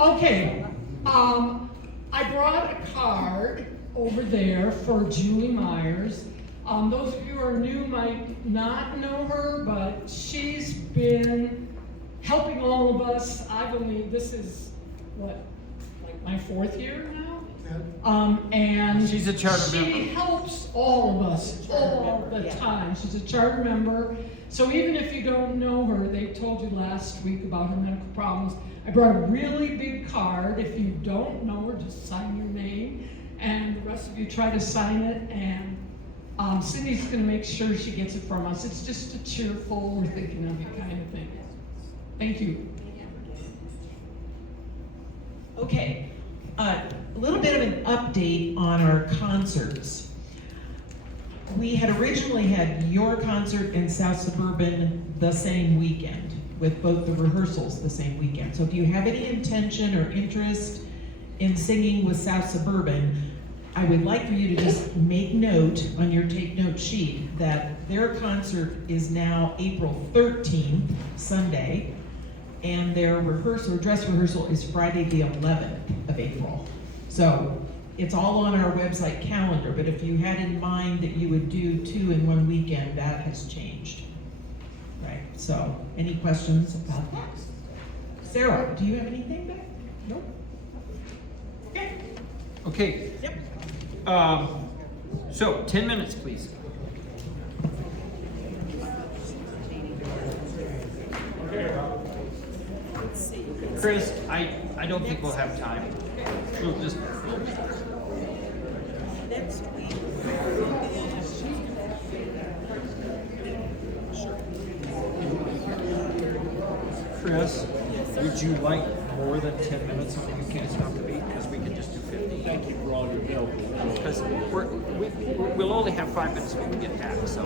Okay, I brought a card over there for Julie Myers. Those of you who are new might not know her, but she's been helping all of us. This is what, like my 4th year now? And She's a charter member. She helps all of us all the time. She's a charter member. So even if you don't know her, they told you last week about her medical problems. I brought a really big card. If you don't know her, just sign your name. And the rest of you try to sign it. And Cindy's going to make sure she gets it from us. It's just a cheerful, we're thinking of you kind of thing. Thank you. Okay, a little bit of an update on our concerts. We had originally had your concert in South Suburban the same weekend, with both the rehearsals the same weekend. So if you have any intention or interest in singing with South Suburban, I would like for you to just make note on your take note sheet that their concert is now April 13th, Sunday, and their dress rehearsal is Friday the 11th of April. So it's all on our website calendar, but if you had in mind that you would do 2 in one weekend, that has changed. Right, so any questions about that? Sarah, do you have anything back? Nope. Okay. Okay. Yep. So 10 minutes, please. Chris, I don't think we'll have time. We'll just. Next week. Chris, would you like more than 10 minutes on the You Can't Stop the Beat? Because we can just do 50. Thank you for all your help. Because we'll only have 5 minutes we can get back, so.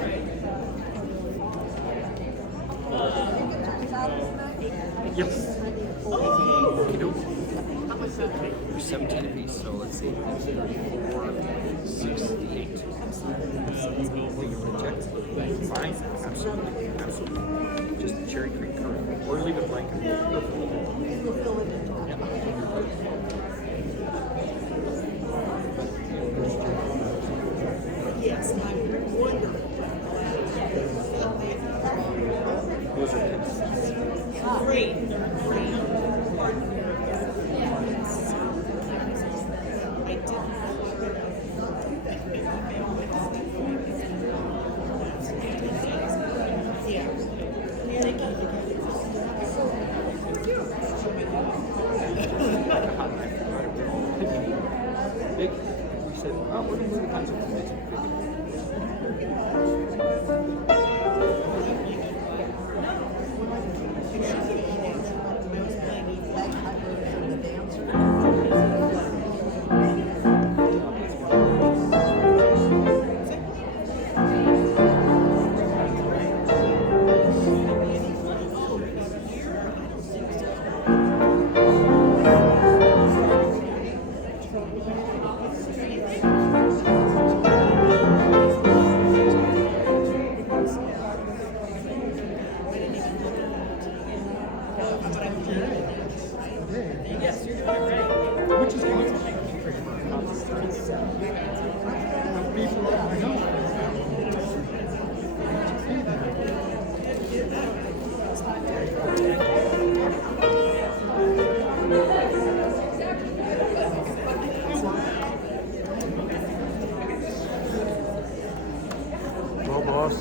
Yep. We're 17 apiece, so let's see. 34, 68. We can reject. Fine, absolutely, absolutely. Just Cherry Creek current. Or leave it blank. Yes, I'm wonderful. Those are Great, great. I didn't Yeah. Thank Big. We said, oh, we're going to do the concert. Yes, you're doing great. Which is Well, boss,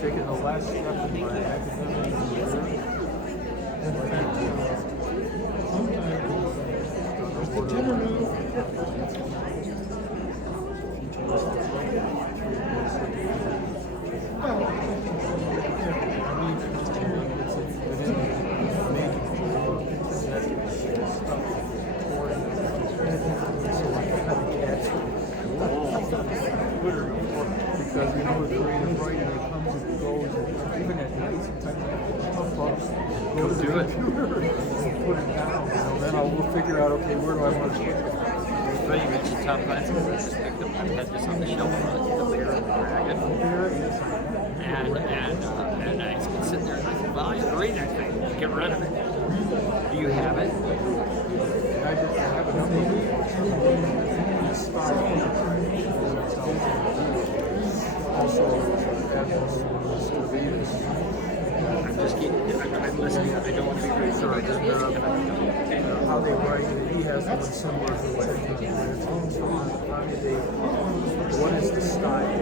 taking the last step in my academic career. Because you know with creative writing it comes and goes, and even at night sometimes it's tough to go to the computer and put it down. You know, then we'll figure out, okay, where do I want to stick it? But you mentioned Tom Clancy, I just picked up, I had this on the shelf, the bear. dragon. And I've been sitting there and I said, well, I should read that thing. Get rid of it. Do you have it? I have a number of also, I'm listening. I don't want to be very thorough. How they write, he has one similar to what what is the style?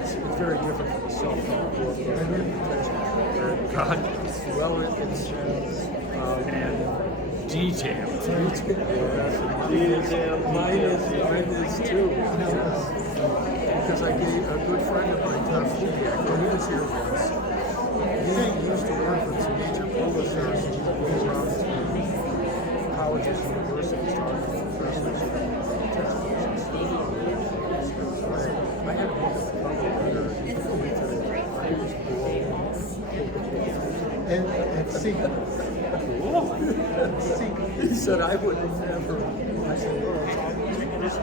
It's very different from the self-help book. God, well, it's and detailed. Mine is too. Because I gave a good friend of mine, Tom Kubiak, when he was here once, he used to work with some major publishers and goes around to colleges and universities talking to professors I had a book at the cover here, he told me today, I was blown. And see, he said I would never, I said, well, this,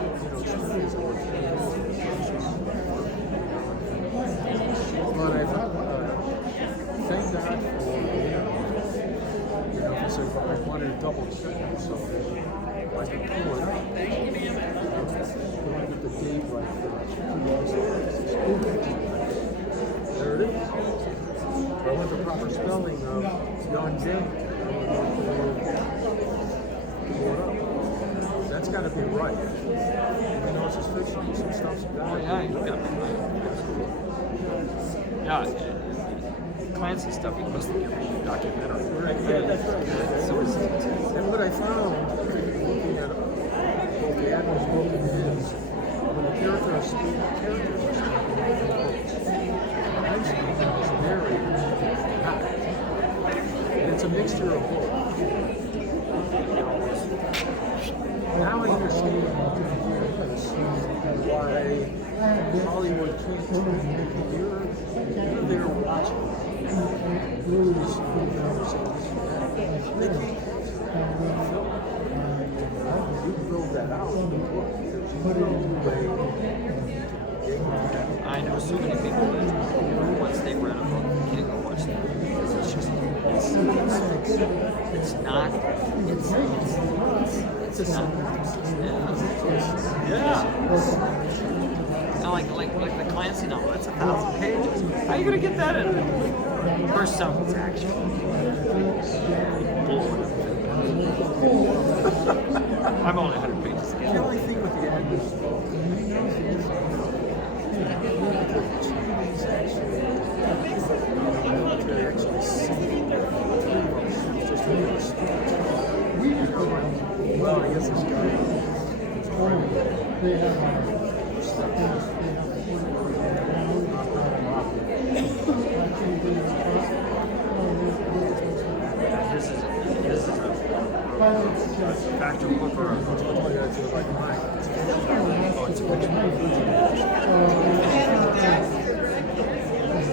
Chinese or but I thought, thank God for, I said, I wanted to double check myself. I could pull it up. I want to get the date right for there it is. I want the proper spelling of Young Jim. That's got to be right. It's just fiction, some stuff's got Oh, yeah, you got it right. Yeah, Clancy stuff, you must have given a documentary. Right, yeah, that's right. And what I found, looking at both the Admiral's book and his, when the characters speak, the characters are speaking in books. I'm speaking as very hot. And it's a mixture of both. Now I understand why Hollywood can't you're there watching movies, you build that out. I know so many people that once they read a book, they can't go watch that. It's just, it's not, yeah. Like the Clancy novel, that's 1,000 pages. How are you going to get that in? Or some it's actually. I'm only 100 pages. The only thing with the actors, they actually see well, I guess this guy this is a factual book or like mine. Oh, it's a picture.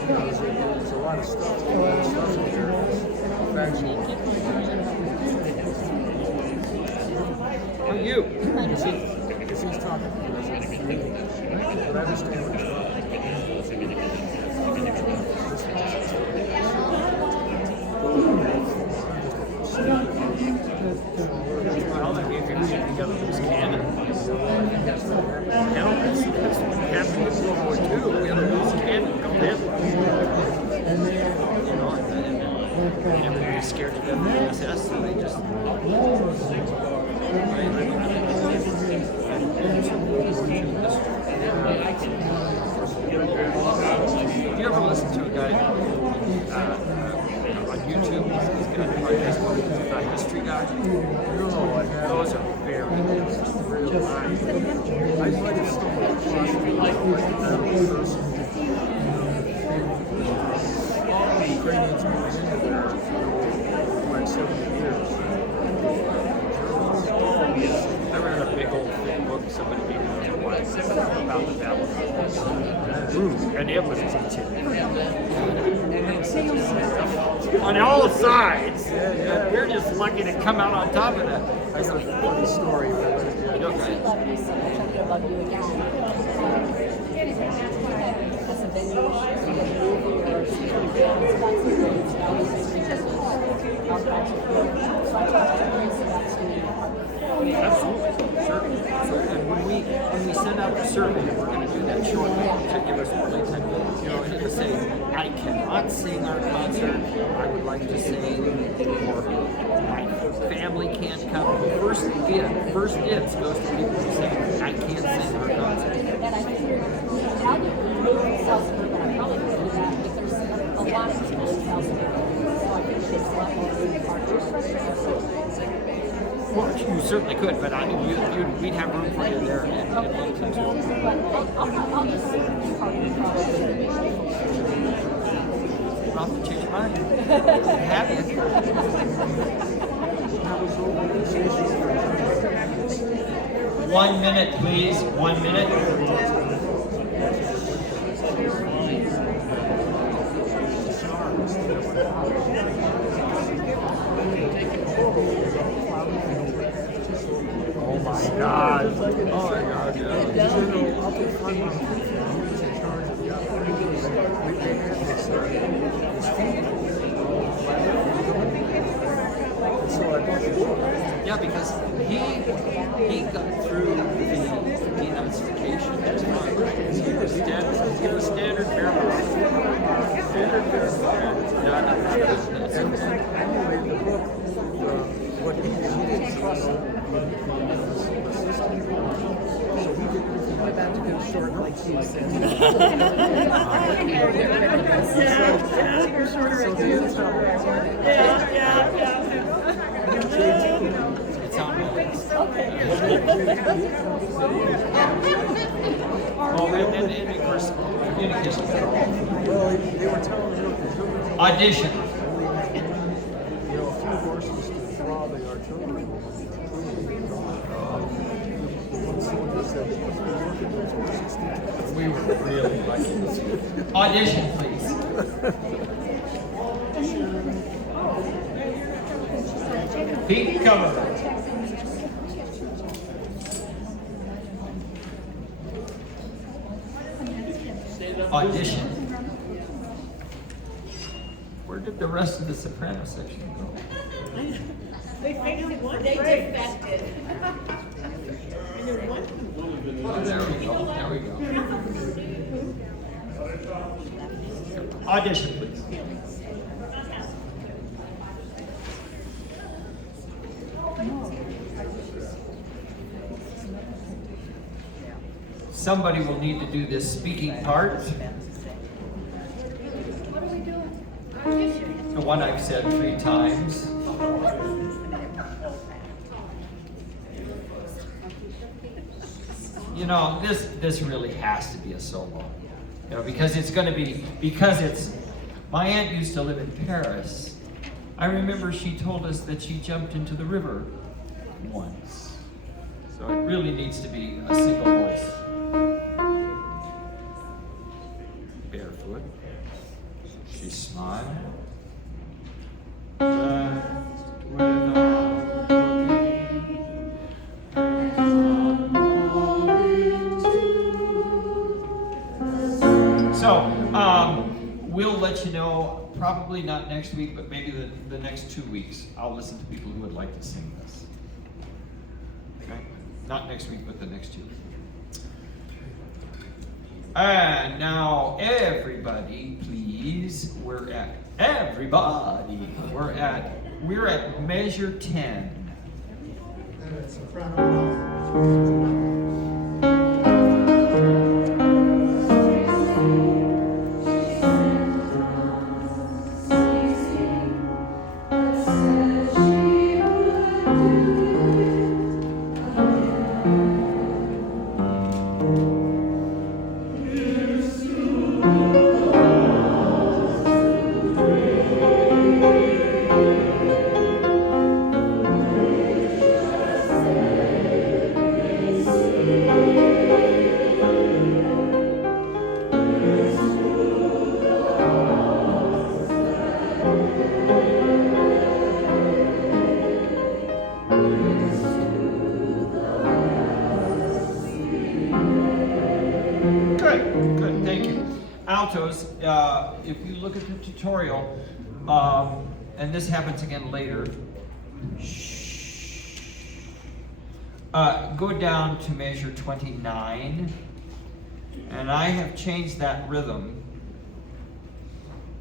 There's a lot of stuff. A lot of stuff in here. Factual. How are you? Because he's talking. But I understand what you're Well, I mean, if you're putting together this canon, that's what happened in World War II. We had a loose cannon go in. And everybody was scared to death of the SS, so they just. Do you ever listen to a guy on YouTube? He's got a podcast called History Guy. Those are very real life. I might have stumbled across it like that person. Ukrainians moved into there for like 70 years. I read a big old thick book somebody gave me about the battle. And it was on all sides. And we're just lucky to come out on top of that. I got a funny story. You know, Love you so much. I love you again. Absolutely, sure. And when we send out the survey, we're going to do that shortly to give us more time. You know, and to say, I cannot sing our concert. I would like to sing, or my family can't come. First dibs goes to people who say, I can't sing our concert. And I think now that we're moving to South Suburban, I'm probably going to do that if there's a lot of people in South Suburban. So I think it's a lot more departures. Well, you certainly could, but we'd have room for you there in Littleton too. I'll just see I'll have to change your mind. Have you? 1 minute, please. 1 minute. Oh my God. Oh my God, Yeah, because he got through the denazification. That's fine, right? He was standard bearer. Standard bearer. Anyway, the book, what he didn't trust the system, so he went out to get short like he said. It's on Oh, and of course, communication. Well, they were telling him Audition. you know, a few horses to draw the artillery. One soldier said he was working those horses. We were really lucky. Audition, please. Feet covered. Audition. Where did the rest of the soprano section go? They defected. Oh, there we go. There we go. Audition, please. Somebody will need to do this speaking part. The one I've said 3 times. You know, this really has to be a solo. You know, because it's my aunt used to live in Paris. I remember she told us that she jumped into the river once. So it really needs to be a single voice. Barefoot. She smiled. We'll let you know, probably not next week, but maybe the next 2 weeks. I'll listen to people who would like to sing this. Okay? Not next week, but the next 2. And now, everybody, please, we're at measure 10. altos, if you look at the tutorial, and this happens again later, go down to measure 29, and I have changed that rhythm.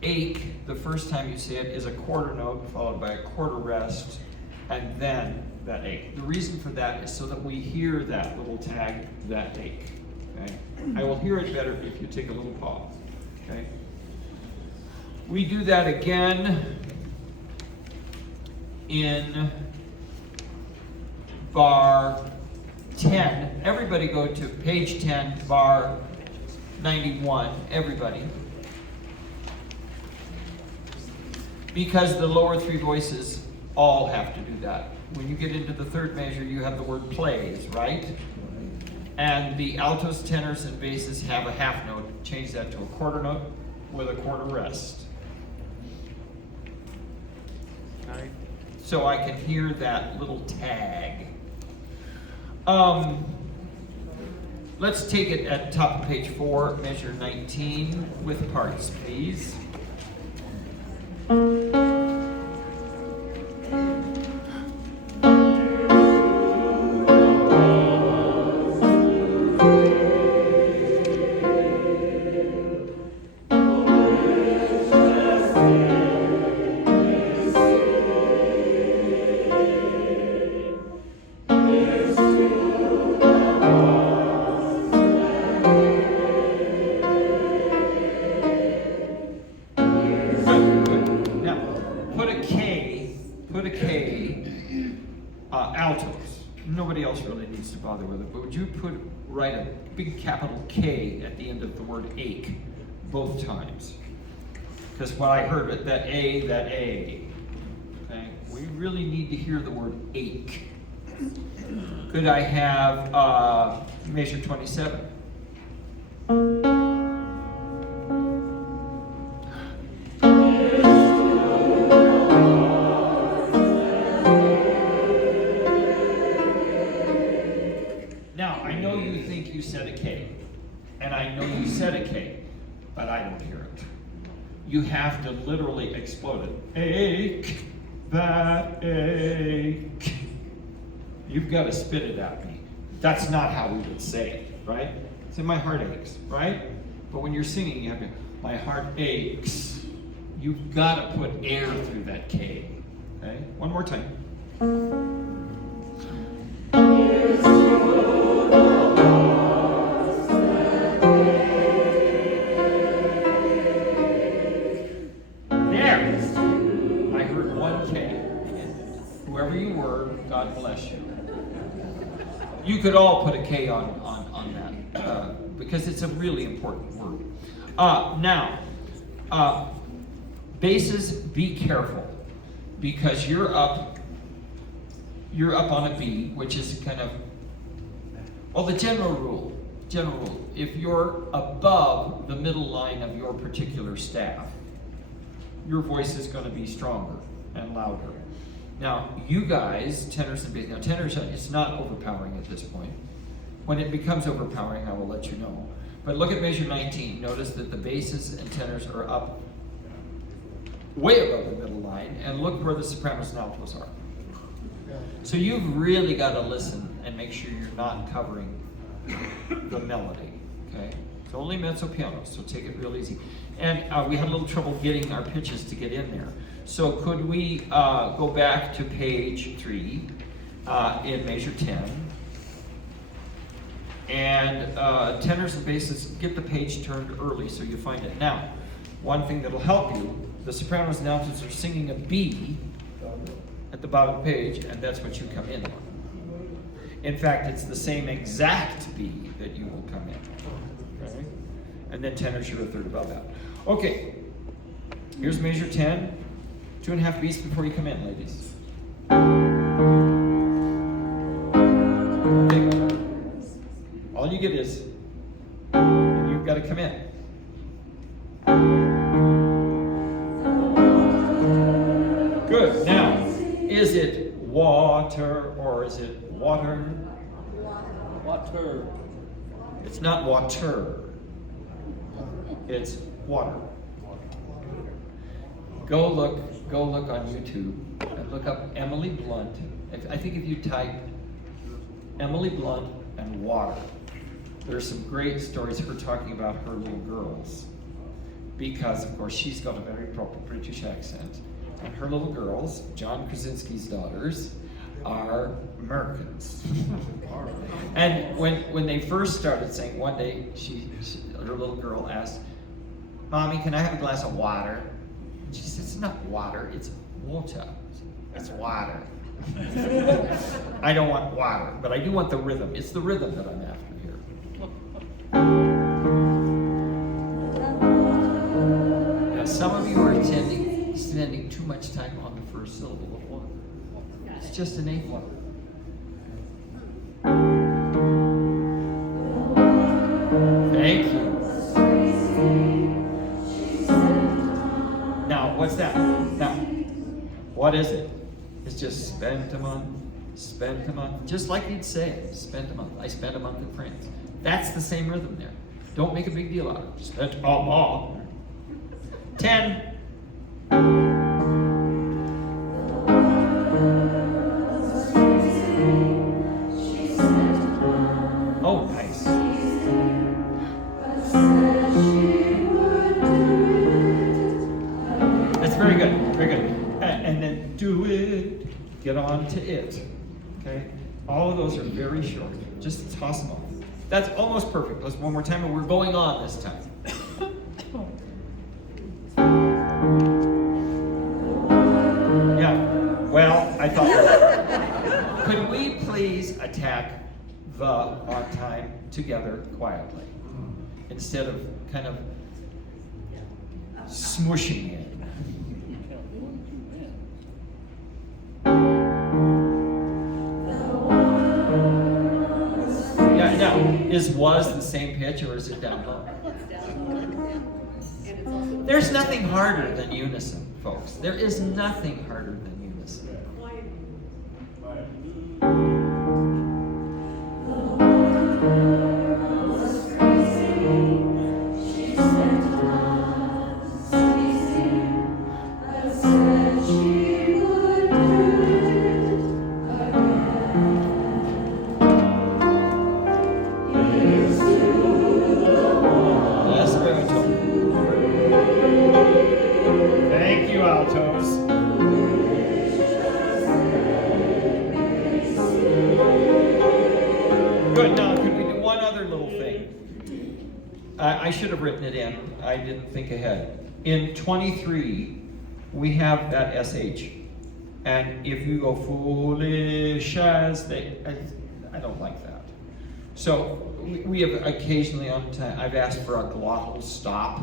Ache, the first time you say it, is a quarter note followed by a quarter rest, and then that ache. The reason for that is so that we hear that little tag, that ache. Okay? I will hear it better if you take a little pause. Okay? We do that again in bar 10. Everybody go to page 10, bar 91. Everybody. Because the lower three voices all have to do that. When you get into the third measure, you have the word plays, right? And the altos, tenors, and basses have a half note. Change that to a quarter note with a quarter rest. Okay? So I can hear that little tag. Let's take it at top of page 4, measure 19, with parts, please. Altos. Nobody else really needs to bother with it, but would you write a big capital K at the end of the word ache both times? Because when I heard it, that A. Okay? We really need to hear the word ache. Could I have measure 27? You said a K, and I know you said a K, but I don't hear it. You have to literally explode it. Ache, that ache. You've got to spit it at me. That's not how we would say it, right? Say my heart aches, right? But when you're singing, you have to, my heart aches. You've got to put air through that K. Okay? One more time. Whoever you were, God bless you. You could all put a K on that because it's a really important word. Now, basses, be careful because you're up on a B, which is kind of, well, the general rule, if you're above the middle line of your particular staff, your voice is going to be stronger and louder. Now, you guys, tenors and bass, now tenors, it's not overpowering at this point. When it becomes overpowering, I will let you know. But look at measure 19. Notice that the basses and tenors are up way above the middle line, and look where the sopranos and altos are. So you've really got to listen and make sure you're not covering the melody, okay? It's only mezzo piano, so take it real easy. And we had a little trouble getting our pitches to get in there. So could we go back to page 3 in measure 10? And tenors and basses, get the page turned early so you find it. Now, one thing that'll help you, the sopranos and altos are singing a B at the bottom of the page, and that's what you come in on. In fact, it's the same exact B that you will come in. Okay? And then tenors, you're a third above that. Okay, here's measure 10. 2.5 beats before you come in, ladies. Okay. All you get is, and you've got to come in. Good. Now, is it water or is it water? Water. It's not water. It's water. Go look on YouTube and look up Emily Blunt. I think if you type Emily Blunt and water, there's some great stories her talking about her little girls. Because, of course, she's got a very proper British accent. And her little girls, John Krasinski's daughters, are Americans. And when they first started saying, one day, her little girl asked, "Mommy, can I have a glass of water?" And she said, "It's not water, it's water. It's water." I don't want water, but I do want the rhythm. It's the rhythm that I'm after here. Now, some of you are spending too much time on the first syllable of water. It's just an A1. Thank you. Now, what's that? Now, what is it? It's just spent a month, just like you'd say, spent a month. I spent a month in France. That's the same rhythm there. Don't make a big deal out of it. Spent a month. 10. Oh, nice. That's very good, very good. And then do it, get on to it, okay? All of those are very short. Just toss them off. That's almost perfect. Let's one more time, and we're going on this time. Yeah, well, I thought, could we please attack the on time together quietly instead of kind of smushing it? Yeah, now, is was the same pitch or is it down low? There's nothing harder than unison, folks. There is nothing harder than unison. Thank you, altos. Good. Now, could we do one other little thing? I should have written it in. I didn't think ahead. In 23, we have that SH. And if you go foolish as they, I don't like that. So we have occasionally on time, I've asked for a glottal stop.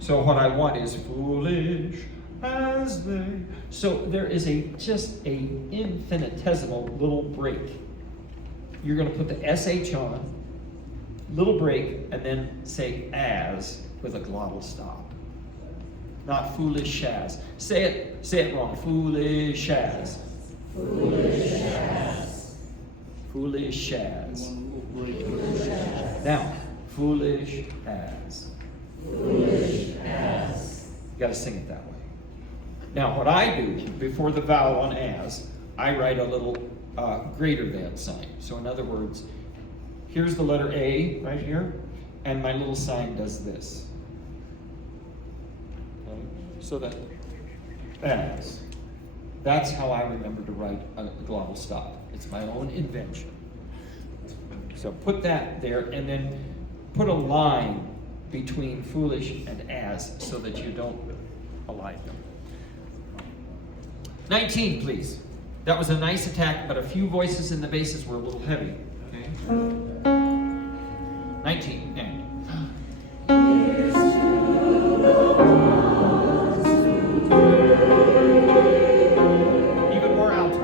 So what I want is foolish as they. So there is just a infinitesimal little break. You're going to put the SH on, little break, and then say as with a glottal stop. Not foolish as. Say it wrong. Foolish as. Foolish as. Foolish as. Now, foolish as. Foolish as. You got to sing it that way. Now, what I do before the vowel on as, I write a little greater than sign. So, in other words, here's the letter A right here, and my little sign does this. Okay? So that as. That's how I remember to write a glottal stop. It's my own invention. So put that there, and then put a line between foolish and as so that you don't align them. 19, please. That was a nice attack, but a few voices in the basses were a little heavy. Okay? 19, and. Even more alto.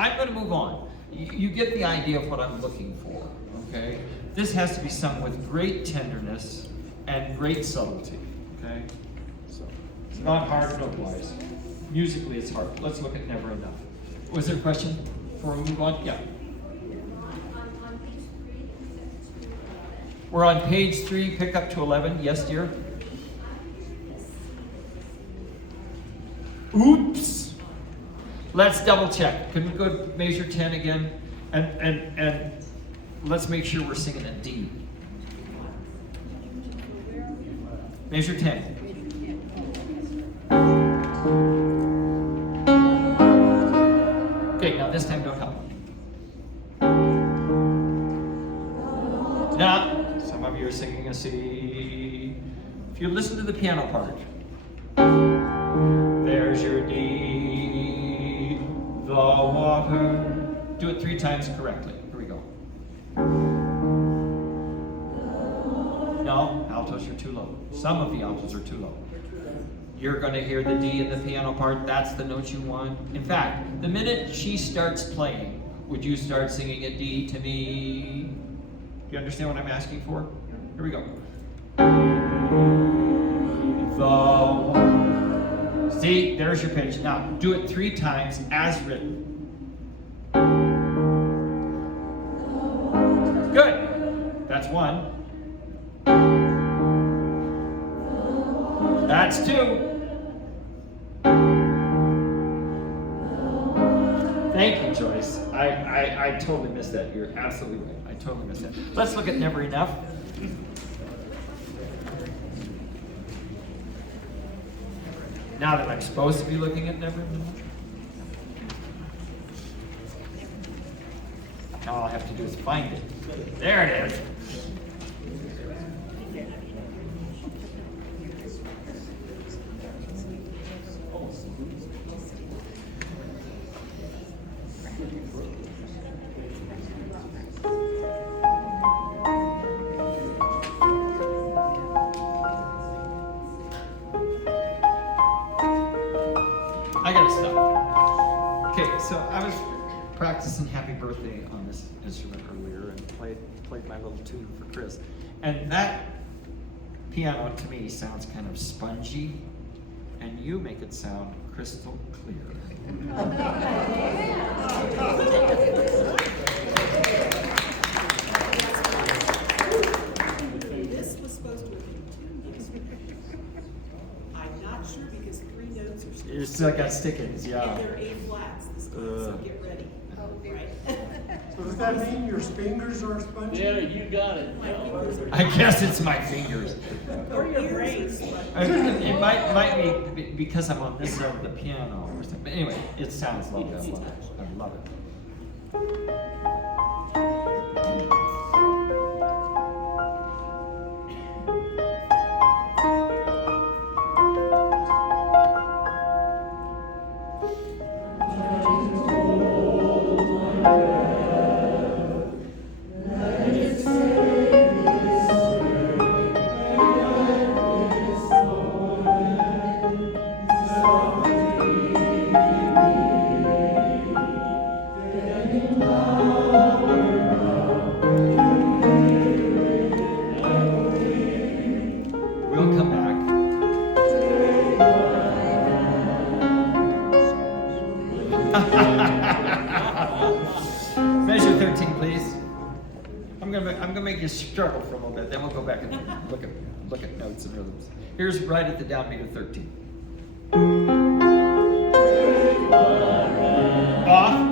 I'm going to move on. You get the idea of what I'm looking for, okay? This has to be sung with great tenderness and great subtlety, okay? So it's not hard note-wise. Musically, it's hard. Let's look at Never Enough. Was there a question before we move on? Yeah. We're on page 3, pick up to 11. Yes, dear? Oops. Let's double check. Can we go to measure 10 again? And let's make sure we're singing a D. Measure 10. Okay, now this time don't help. Now, some of you are singing a C. If you listen to the piano part, there's your D, the water. Do it 3 times correctly. Here we go. No, altos are too low. Some of the altos are too low. You're going to hear the D in the piano part. That's the note you want. In fact, the minute she starts playing, would you start singing a D to me? You understand what I'm asking for? Here we go. The. See, there's your pitch. Now, do it 3 times as written. Good. That's 1. That's 2. Thank you, Joyce. I totally missed that. You're absolutely right. I totally missed that. Let's look at Never Enough. Now that I'm supposed to be looking at Never Enough. Now all I have to do is find it. There it is. I gotta stop. Okay, so I was practicing Happy Birthday on this instrument earlier and played my little tune for Chris. And that piano to me sounds kind of spongy, and you make it sound crystal clear. This was supposed to have been 2 notes. I'm not sure because 3 notes are still. You still got stickings, yeah. And they're A flats this time, so get ready. Right. So does that mean your fingers are spongy? Yeah, you got it. I guess it's my fingers. Or your brains. It might be because I'm on this side of the piano or something. But anyway, it sounds lovely. I love it. We'll come back. Measure 13, please. I'm gonna make you struggle for a little bit. Then we'll go back and look at notes and rhythms. Here's right at the downbeat of 13. Off.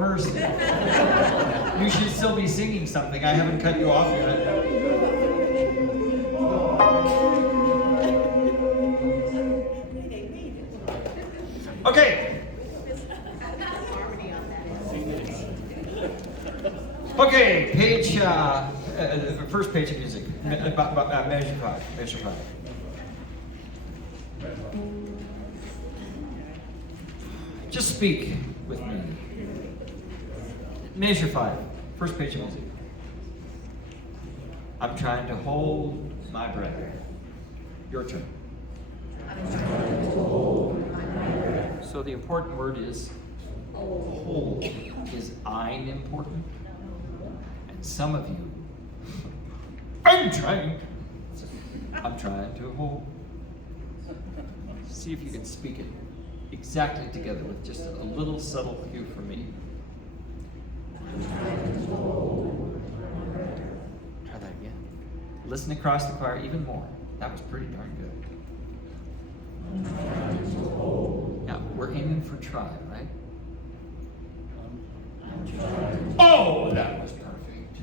rehearsal. You should still be singing something. I haven't cut you off yet. Okay. Okay, page, first page of music. Measure 5. Measure 5. Just speak with me. Measure 5. First page of music. I'm trying to hold my breath. Your turn. So the important word is hold. Is ein important? And some of you, I'm trying to hold. See if you can speak it exactly together with just a little subtle cue for me. Try that again. Listen across the choir even more. That was pretty darn good. Now, we're aiming for try, right? Oh, that was perfect.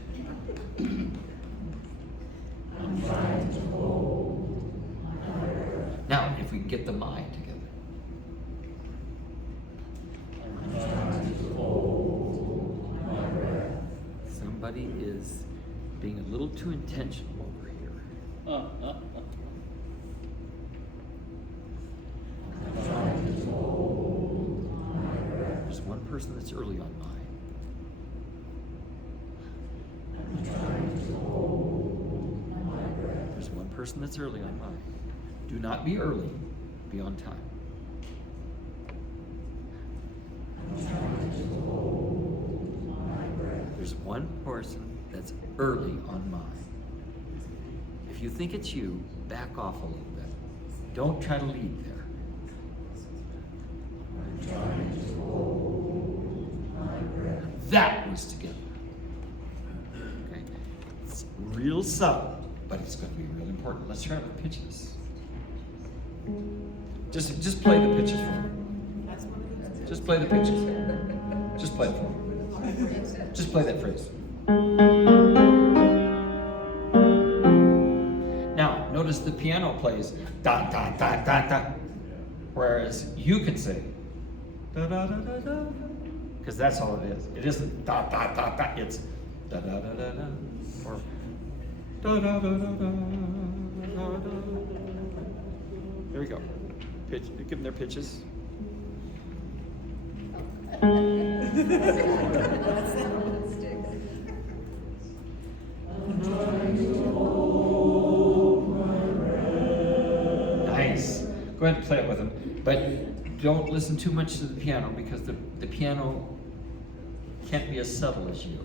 Now, if we can get the mind together. Somebody is being a little too intentional over here. There's one person that's early on mine. There's one person that's early on mine. Do not be early, be on time. There's one person that's early on mine. If you think it's you, back off a little bit. Don't try to lead there. That was together. Okay? It's real subtle, but it's going to be real important. Let's try with pitches. Just play the pitches for me. Just play the pitches. Just play it for me. Just play that phrase. Now, notice the piano plays da da da da da, whereas you could say da da da da da, because that's all it is. It isn't da da da da. It's da da da da da, or da da da da da da. There we go. Pitch. Give them their pitches. Nice. Go ahead and play it with them, but don't listen too much to the piano because the piano can't be as subtle as you.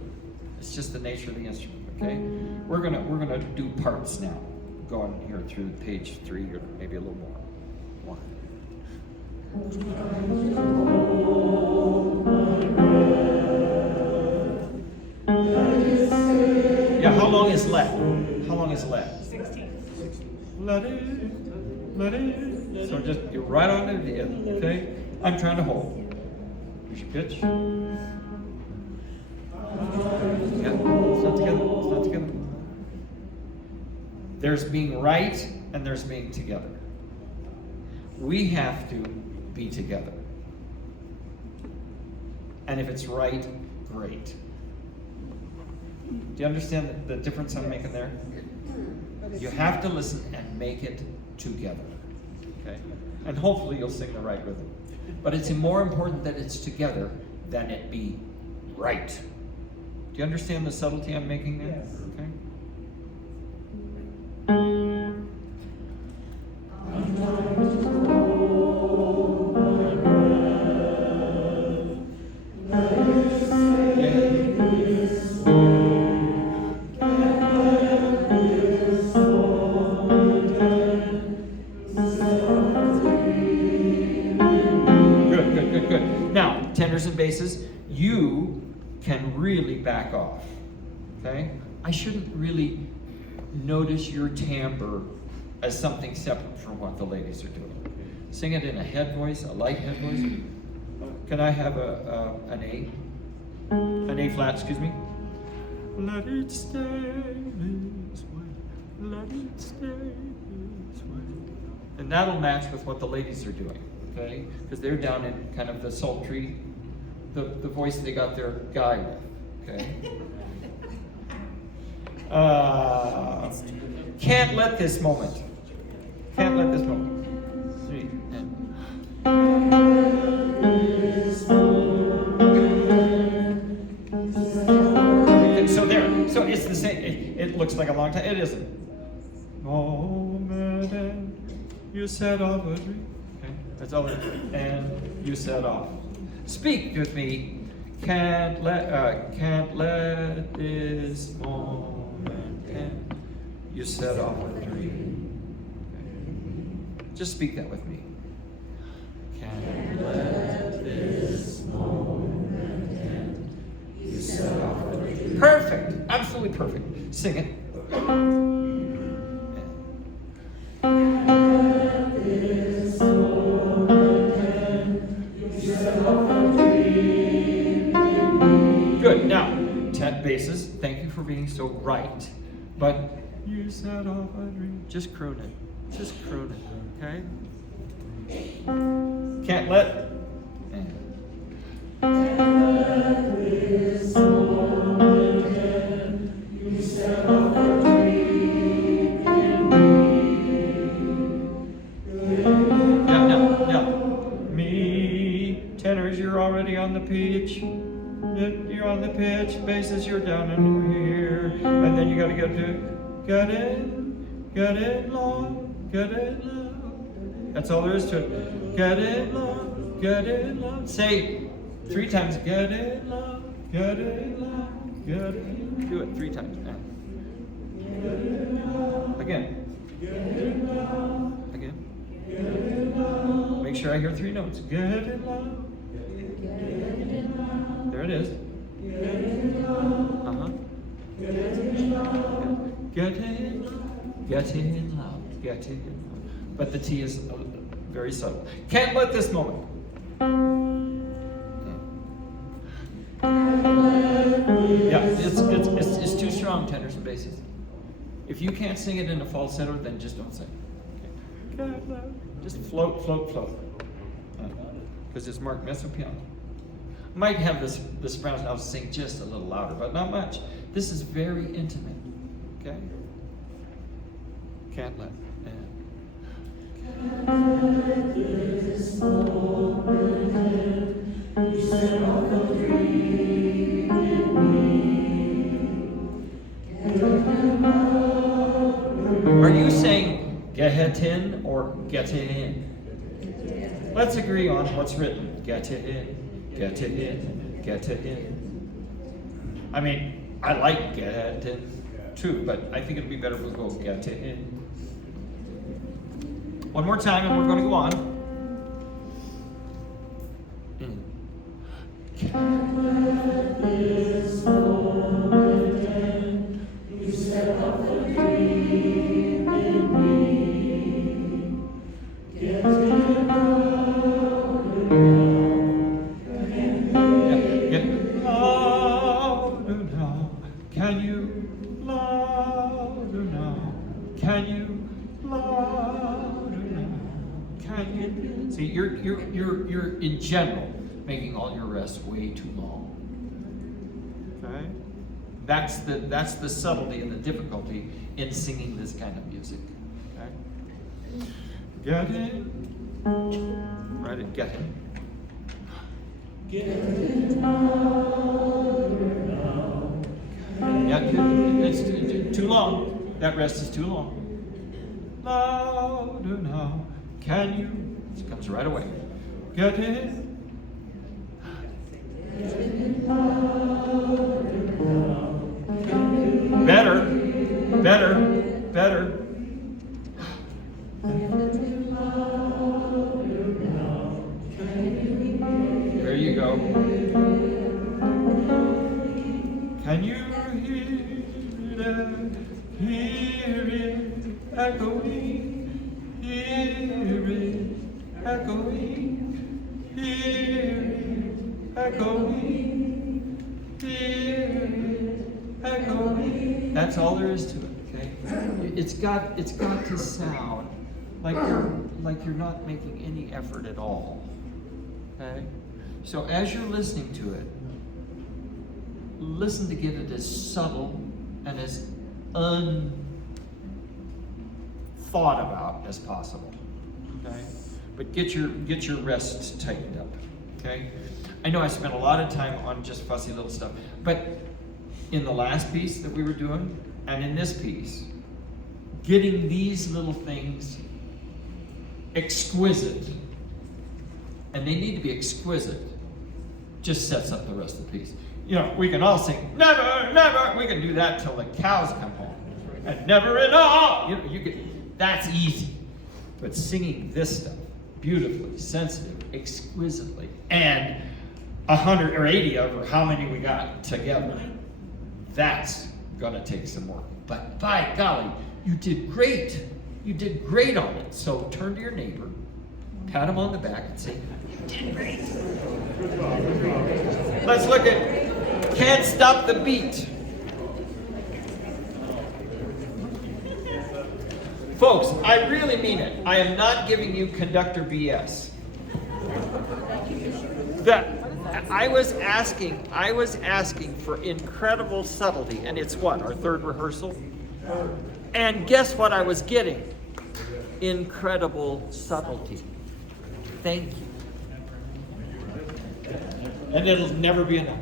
It's just the nature of the instrument. Okay. We're gonna do parts now. Going here through page 3 or maybe a little more. 1. Yeah, how long is left? How long is left? 16. Let it. So just, you're right on to the end, okay? I'm trying to hold. Here's your pitch. Yeah, it's not together, it's not together. There's being right and there's being together. We have to be together. And if it's right, great. Do you understand the difference I'm making there? You have to listen and make it together. Okay? And hopefully you'll sing the right rhythm. But it's more important that it's together than it be right. Do you understand the subtlety I'm making there? Yes. Okay? Good. Now, tenors and basses, you can really back off, okay? I shouldn't really notice your timbre as something separate from what the ladies are doing. Sing it in a head voice, a light head voice. Can I have an A? an A flat, excuse me. Let it stay this way, let it stay this way. And that'll match with what the ladies are doing, okay? Because they're down in kind of the sultry, the voice they got their guy with, okay? Can't let this moment. Can't let this moment. 3 and. So there. So it's the same. It looks like a long time. It isn't. Moment you set off a dream. Okay, that's all it is. And you set off. Speak with me. Can't let this moment end. You set off a dream. Okay. Just speak that with me. Can't let this moment end. You set off a dream. Perfect. Absolutely perfect. Sing it. Good. Now, 10 basses. Thank you for being so right. But you set off a dream. Just croon it. Just croon it. Okay? Can't let. This moment you set off a dream in me. Yeah. Me. Tenors, you're already on the pitch. You're on the pitch. Basses, you're down in here. And then you gotta get it long, get it low. That's all there is to it. Get it long, get it low. Say 3 times. Get it long, get it low, get it. Do it 3 times. Again. Again. Make sure I hear 3 notes. Get it low. There it is. Uh-huh. Get in loud, get in loud, get in loud. But the T is very subtle. Can't let this moment. Yeah, it's too strong, tenors and basses. If you can't sing it in a falsetto, then just don't sing. Okay. Just float. Because it's marked mezzo piano. Might have the sopranos now sing just a little louder, but not much. This is very intimate, okay? Can't let. This moment, you set off a dream in me. Are you saying get in or get it in? Let's agree on what's written. Get it in. Get it in, get it in. I mean, I like get it in too, but I think it'd be better if we go get it in. One more time and we're going to go on. Can't let this moment end. You set off a dream in me. Get it louder. Can you louder now? Can you louder now? Can you? See, you're in general making all your rests way too long. Okay, that's the subtlety and the difficulty in singing this kind of music. Okay, get it, write it, get it. Get it louder now. Yeah, it's too long. That rest is too long. Louder now. Can you? It comes right away. Get it. Better. There you go. Can you hear it echoing, hear it echoing, hear it echoing. That's all there is to it, okay? It's got to sound like you're not making any effort at all. Okay? So as you're listening to it, listen to get it as subtle and as unthought about as possible. Okay? But get your rest tightened up. Okay? I know I spent a lot of time on just fussy little stuff, but in the last piece that we were doing, and in this piece, getting these little things exquisite, and they need to be exquisite, just sets up the rest of the piece. You know, we can all sing, never, never, we can do that till the cows come home. And never at all, that's easy. But singing this stuff, beautifully, sensitive, exquisitely, and 100 or 80 of, or how many we got together, that's gonna take some work. But by golly, you did great. You did great on it. So turn to your neighbor, pat him on the back and say, you did great. Let's look at Can't Stop the Beat. Folks, I really mean it. I am not giving you conductor BS. I was asking for incredible subtlety, and it's what, our third rehearsal? And guess what I was getting? Incredible subtlety. Thank you. And it'll never be enough.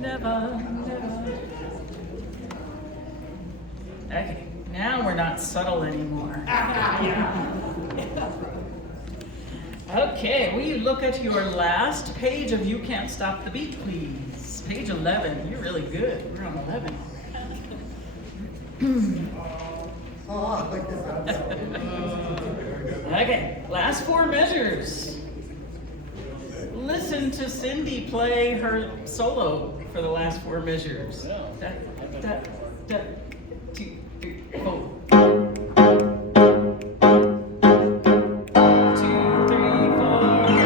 Never. Okay, now we're not subtle anymore. Okay, will you look at your last page of You Can't Stop the Beat, please? Page 11. You're really good. We're on 11. Okay, last four measures. Listen to Cindy play her solo for the last four measures. Da, da, da, 2, 3, 4. 2, 3, 4.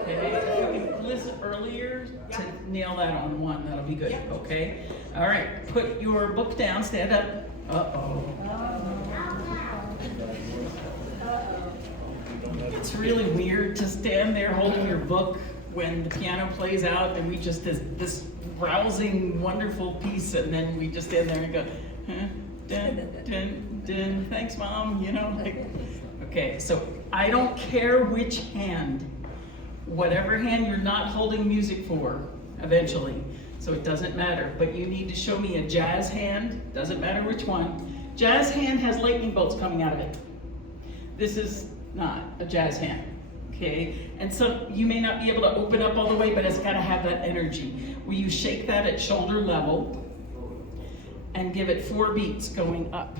Okay, if you can listen earlier to nail that on one, that'll be good. Okay. All right. Put your book down. Stand up. Uh-oh. It's really weird to stand there holding your book when the piano plays out and we just this rousing, wonderful piece, and then we just stand there and go, huh? Dun, dun, dun. Thanks, Mom. You know, like, okay. So I don't care which hand, whatever hand you're not holding music for, eventually. So it doesn't matter. But you need to show me a jazz hand. Doesn't matter which one. Jazz hand has lightning bolts coming out of it. This is not a jazz hand, okay? And so you may not be able to open up all the way, but it's got to have that energy. Will you shake that at shoulder level and give it 4 beats going up?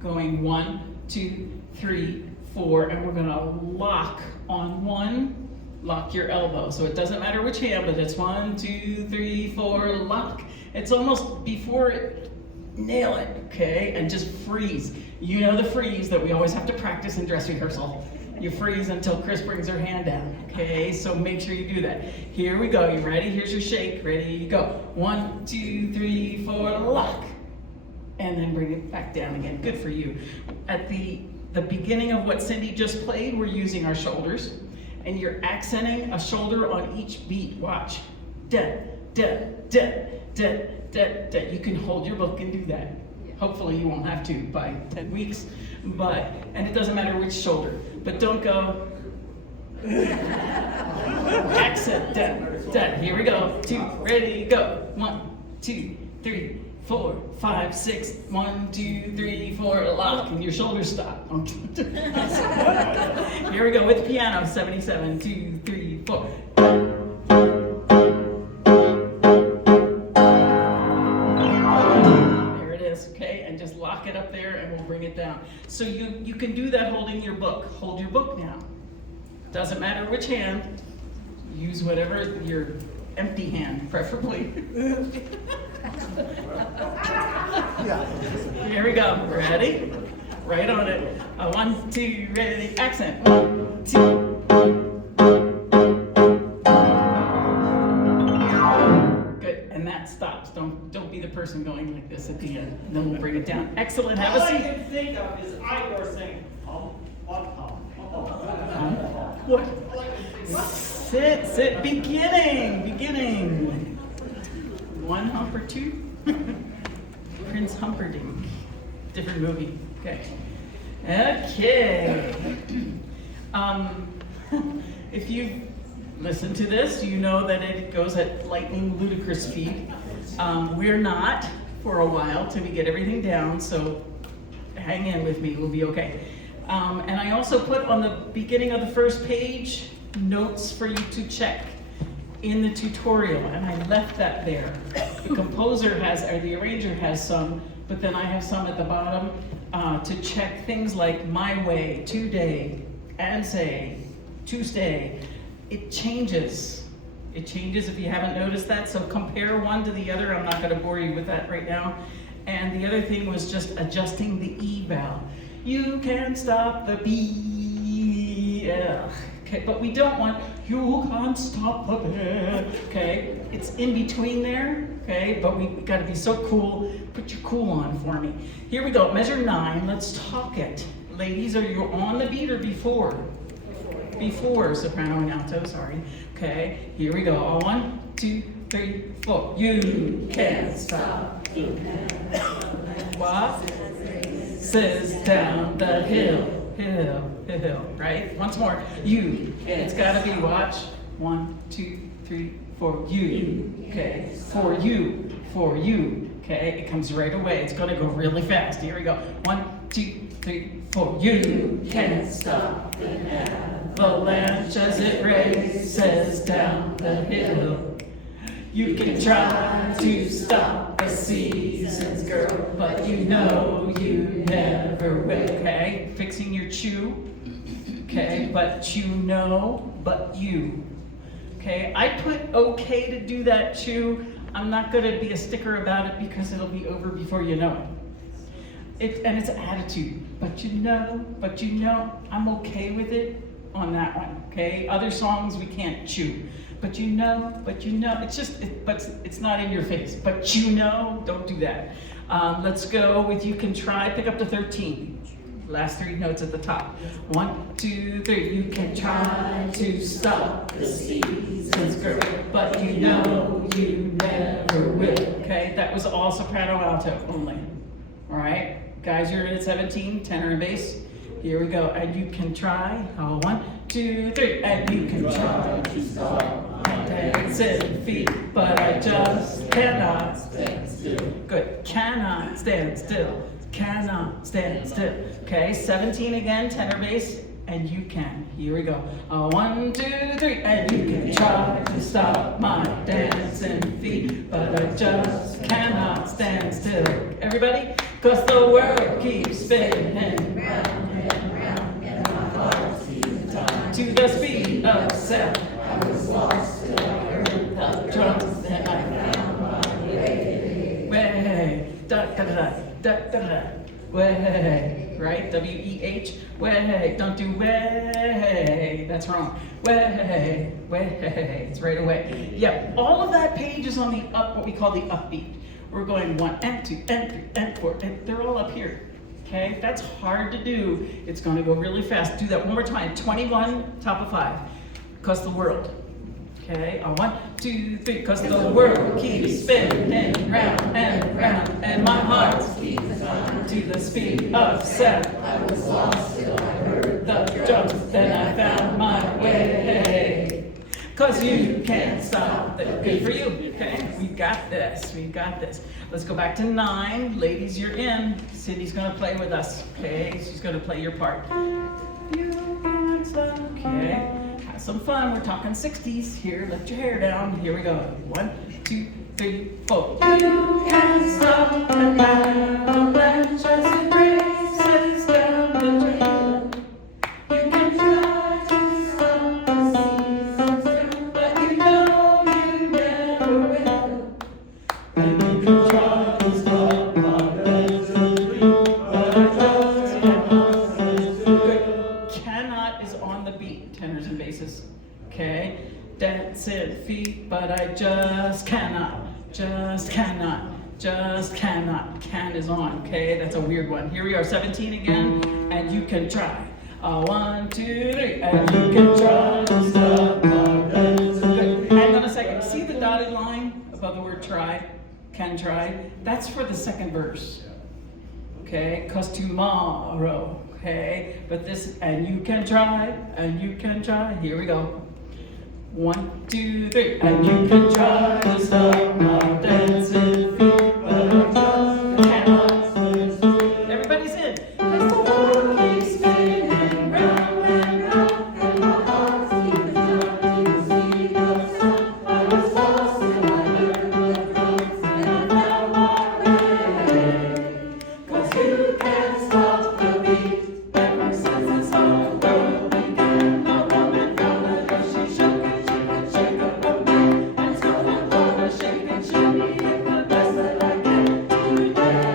Going 1, 2, 3, 4, and we're gonna lock on 1, lock your elbow. So it doesn't matter which hand, but it's 1, 2, 3, 4, lock. It's almost before it, nail it, okay? And just freeze. You know the freeze that we always have to practice in dress rehearsal. You freeze until Chris brings her hand down, okay? So make sure you do that. Here we go. You ready? Here's your shake. Ready? You go. 1, 2, 3, 4, lock. And then bring it back down again. Good for you. At the beginning of what Cindy just played, we're using our shoulders. And you're accenting a shoulder on each beat. Watch. Da, da, da, da, da, da. You can hold your book and do that. Hopefully you won't have to by 10 weeks, and it doesn't matter which shoulder, but don't go, accent, da, da, here we go, 2, ready, go, 1, 2, 3, 4, 5, 6, 1, 2, 3, 4, lock, and your shoulders stop. Here we go with the piano, 77, 2, 3, 4. Okay, and just lock it up there and we'll bring it down. So you can do that holding your book. Hold your book now. Doesn't matter which hand. Use whatever, your empty hand, preferably. Here we go. Ready? Right on it. 1, 2, ready, accent. 1, 2. Good, and that stops. Don't be the person going like this at the end. Then we'll bring it down. Excellent. Have All a I seat. can think of is Igor saying, What? Sit. Beginning. 1 hump or 2? Prince Humperdinck. Different movie. Okay. If you listen to this, you know that it goes at lightning ludicrous speed. We're not for a while till we get everything down, so hang in with me, we'll be okay. And I also put on the beginning of the first page notes for you to check in the tutorial, and I left that there. The composer has, or the arranger has some, but then I have some at the bottom to check things like my way, today, and say, to stay. It changes. It changes if you haven't noticed that, so compare one to the other. I'm not going to bore you with that right now. And the other thing was just adjusting the E vowel. You can stop the B. Okay, but we don't want, you can't stop the B. Okay, it's in between there. Okay, but we got to be so cool. Put your cool on for me. Here we go, measure 9. Let's talk it. Ladies, are you on the beat or before? Before, soprano and alto, sorry. Okay, here we go. 1, 2, 3, 4. You can't stop. What? Says down the hill, right? Once more. You. It's got to be, watch. 1, 2, 3, 4. You. Okay. For you. Okay. It comes right away. It's going to go really fast. Here we go. 1, 2, 3, 4. You can't stop the avalanche as it races down the hill. You can try to stop the seasons, girl, but you know you never will. Okay, fixing your chew. Okay, but you know, but you. Okay, I put okay to do that chew. I'm not going to be a sticker about it because it'll be over before you know it. And it's attitude. But you know, I'm okay with it on that one. Okay, other songs we can't chew. But you know, it's just, but it's not in your face. But you know, don't do that. Let's go with you can try, pick up to 13. Last 3 notes at the top. 1, 2, 3. You can try to stop the seasons, girl, but you know you never will. Okay, that was all soprano alto only. All right, guys, you're in at 17, tenor and bass. Here we go, and you can try. 1, 2, 3, and you can try to stop my dancing feet, but I just cannot stand still. Good, cannot stand still. Cannot stand still. Okay, 17 again, tenor bass, and you can. Here we go. 1, 2, 3, and you can try to stop my dancing feet, but I just cannot stand still. Everybody, 'cause the world keeps spinning round and round, and my heart seems time to the speed of sound. I was lost till I heard the drums, then I found my way. Way, da da da da da da. Way, right? W-E-H. Way. Don't do way. That's wrong. Way. It's right away. Yeah. All of that page is on the up, what we call the upbeat. We're going 1 and 2 and 3 and 4, and they're all up here. Okay? That's hard to do. It's going to go really fast. Do that one more time. 21, top of 5. 'Cause the world. Okay, 1, 2, 3, 'cause the world keeps spinning round and round, and my heart beats to the speed of sound. I was lost till I heard the drums, then I found my way. 'Cause you can't stop it. Good for you. Okay, we've got this. Let's go back to 9. Ladies, you're in. Cindy's gonna play with us. Okay, she's gonna play your part. You can't stop. Okay. Some fun. We're talking 60s here. Lift your hair down. Here we go. 1, 2, 3, 4. You can't stop the avalanche as it races down the hill. You can try to stop the seasons, but you know you never will. And you can try to stop my dancing feet, but I just can't. but I just cannot, just cannot, just cannot. Can is on, okay? That's a weird one. Here we are, 17 again, and you can try. 1, 2, 3, and you can try to stop my dancing. Hang on a second. See the dotted line above the word try? Can try. That's for the second verse. Okay? 'Cause tomorrow. Okay? But this, and you can try, and you can try. Here we go. 1, 2, 3, and you can try to stop my dancing feet, but I just cannot. Everybody's in. 'Cause the world keeps spinning round and round, and my heart keeps jumping to see the sun. I was lost till I learned the ropes, and I found my way. 'Cause you can't stop the beat. Ever since this whole world began, a woman found a girl, she shook and she could shake up a man. And so I'm gonna shake and shimmy it the best that I can today.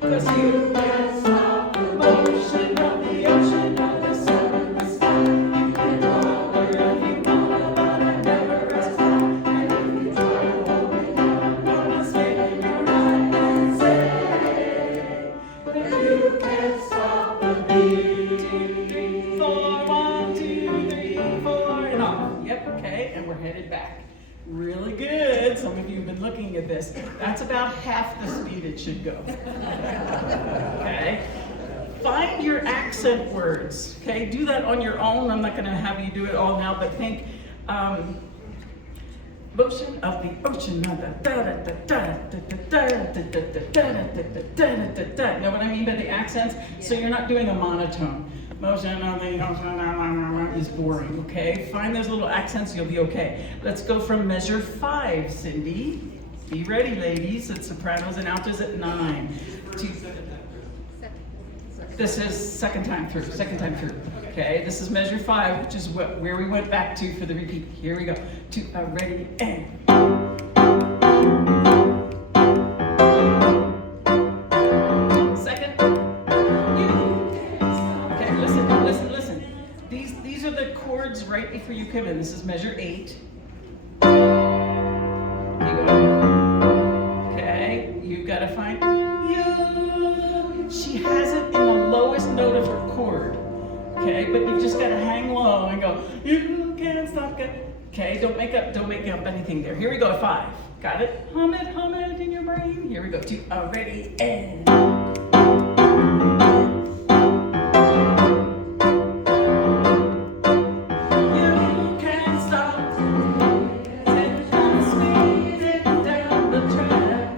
'Cause you can't stop the motion of the ocean, of the sun and the sky. You can holler if you wanna, but I never ask why. And if you try to hold me down, I'm gonna spit in your eye and say that you can't stop the beat. 2, 3, 4, 1, 2, 3, 4, and off. Yep, okay, and we're headed back. Really good. Some of you have been looking at this. That's about half the speed it should go. Okay? Find your accent words. Okay? Do that on your own. I'm not going to have you do it all now, but think motion of the ocean of the da da da da da da da da da da da da. Know what I mean by the accents? So you're not doing a monotone. Motion of the ocean is boring, okay? Find those little accents, you'll be okay. Let's go from measure 5, Cindy. Be ready, ladies. It's sopranos and altos at 9. This is second time through. Okay, this is measure 5, which is where we went back to for the repeat. Here we go. Ready, and. Second. Okay, listen. These are the chords right before you come in. This is measure 8. Okay, you've got to find you. She has it in the lowest note of her chord. Okay, but you've just got to hang low and go, you can't stop it. Okay, don't make up anything there. Here we go, 5. Got it? Hum it in your brain. Here we go. 2, ready, and. You can't stop. Speeding down the track.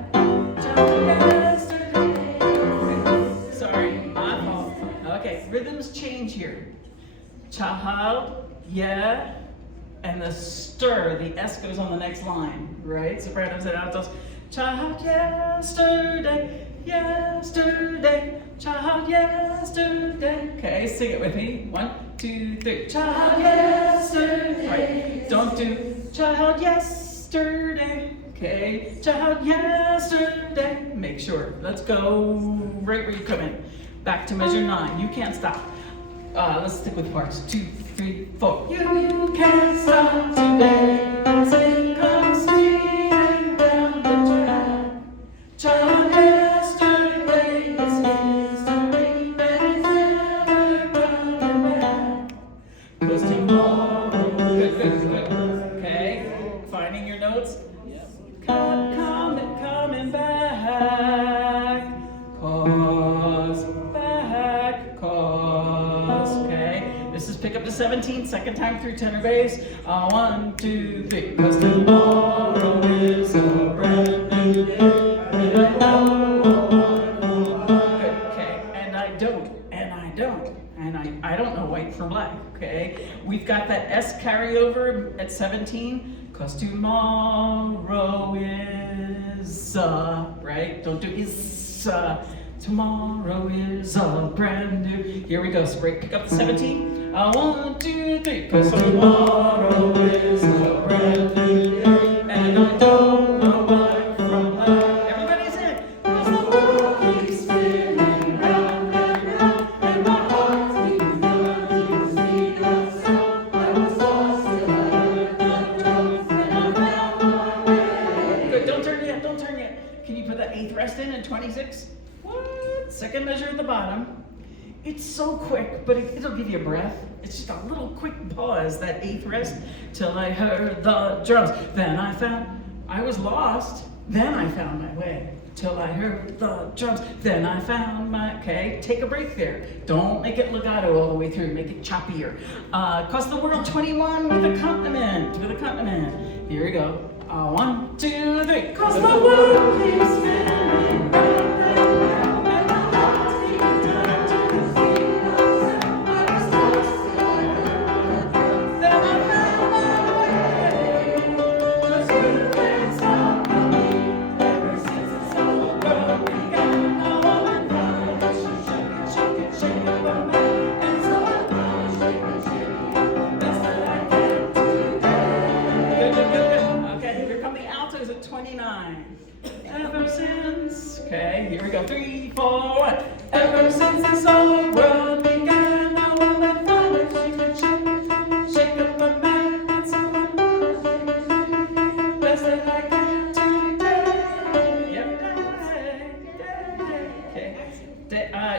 Sorry, my fault. Okay, rhythms change here. Child, yeah, and the stir, the S goes on the next line, right? Sopranos and altos. Child, yesterday, child, yesterday. Okay, sing it with me. 1, 2, 3. Child, yesterday. Right, don't do child, yesterday. Okay, child, yesterday. Make sure. Let's go right where you come in. Back to measure 9. You can't stop. Let's stick with parts. 2, 3, 4. You can't stop today as it comes speeding down the track. Child, yesterday is history that is never coming back. 'Cause tomorrow, good. Okay, finding your notes. Coming back. Cause, okay. This is pick up to 17, second time through tenor bass. 1, 2, 3. 'Cause tomorrow is a brand new day, and I know good. Okay, and I don't know white from black. Okay, we've got that S carryover at 17. 'Cause tomorrow is right. Don't do is. Tomorrow is a brand new. Here we go. So pick up the 17. 1, 2, 3. 'Cause tomorrow is a brand new day, and I don't know why from black. Everybody's in. 'Cause the world keeps spinning round and round, and my heart keeps running to speed of sound. I was lost till I heard the drums. Can you put that 8th rest in 26? What? Second measure at the bottom. It's so quick, but it'll give you a breath. It's just a little quick pause, that 8th rest, till I heard the drums. Then I was lost. Then I found my way. Till I heard the drums. Then I found okay, take a break there. Don't make it legato all the way through. Make it choppier. Across the world 21 with accompaniment. Here we go. 1, 2, 3. Across the world keeps spinning round and round, and the hearts beat down to the feet of sound. I was lost till I heard the drums. Then I found my way. 'Cause you can't stop the beat. Ever since this whole world began, I wanna know that you shake up a man. And so I'm gonna shake the best that I can today. Good. Okay, here come the altos at 29. Ever since, okay, here we go. 3, 4, 1. Ever since this whole world began, I wanna find a shake up a man. And so I'm gonna shake best that I can today. Yep, okay.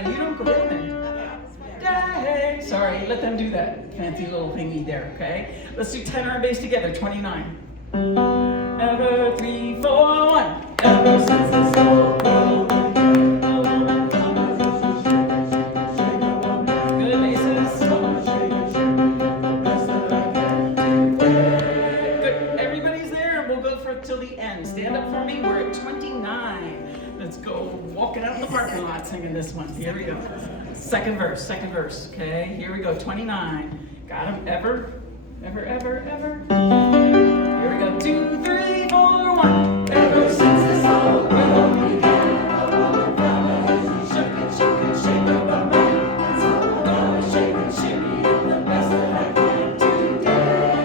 You don't go in there. Day. Sorry, let them do that fancy little thingy there, okay? Let's do tenor and bass together, 29. Ever 3, 4, 1. Ever since this whole world began, I wanna come and shake up man. Good basses. Best that I can today. Good. Everybody's there, and we'll go till the end. Stand up for me. We're at 29. Let's go walking out in the parking lot singing this one. Here we go. Second verse. Okay, here we go. 29. Got 'em? Ever. Here we go. 2, 3, 4, 1. Ever since this whole world began, I wanna find a shake up a man. So I'm gonna shake and shimmy in the best that I can today.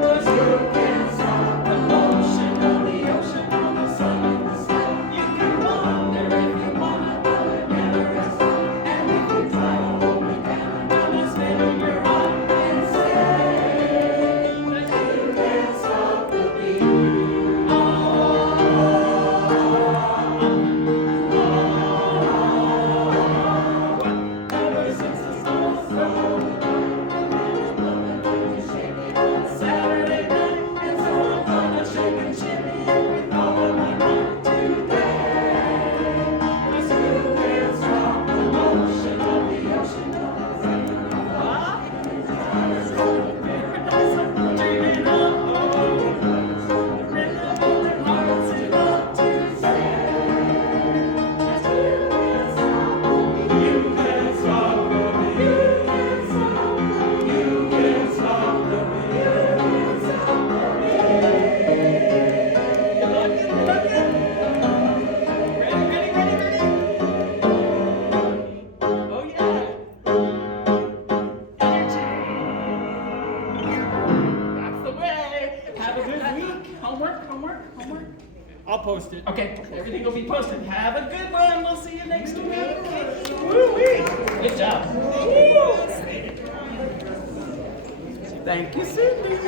'Cause you can't stop the motion of the ocean, on the sun and the sky. You can wander if you wanna, but it never rests. And if you try to hold me down, I'm gonna spin in your heart and say that you can't stop the beat. Ever since this whole world Saturday night, and so I'm gonna shake and shimmy with all of my might today. 'Cause you can't stop the motion of the ocean, of the sun and the fire. Paradise I'm dreaming of, the rhythm and hearts in love to say. 'Cause you can't stop the beat. You can't stop the beat. You can't stop the beat. You can't stop the beat. You look it. Ready. Oh yeah. Energy. That's the way. Have a good week. Homework. I'll post it. Okay, everything will be posted. Have a good one. We'll see you next week. Woo-wee. Good job. Thank you, Cindy.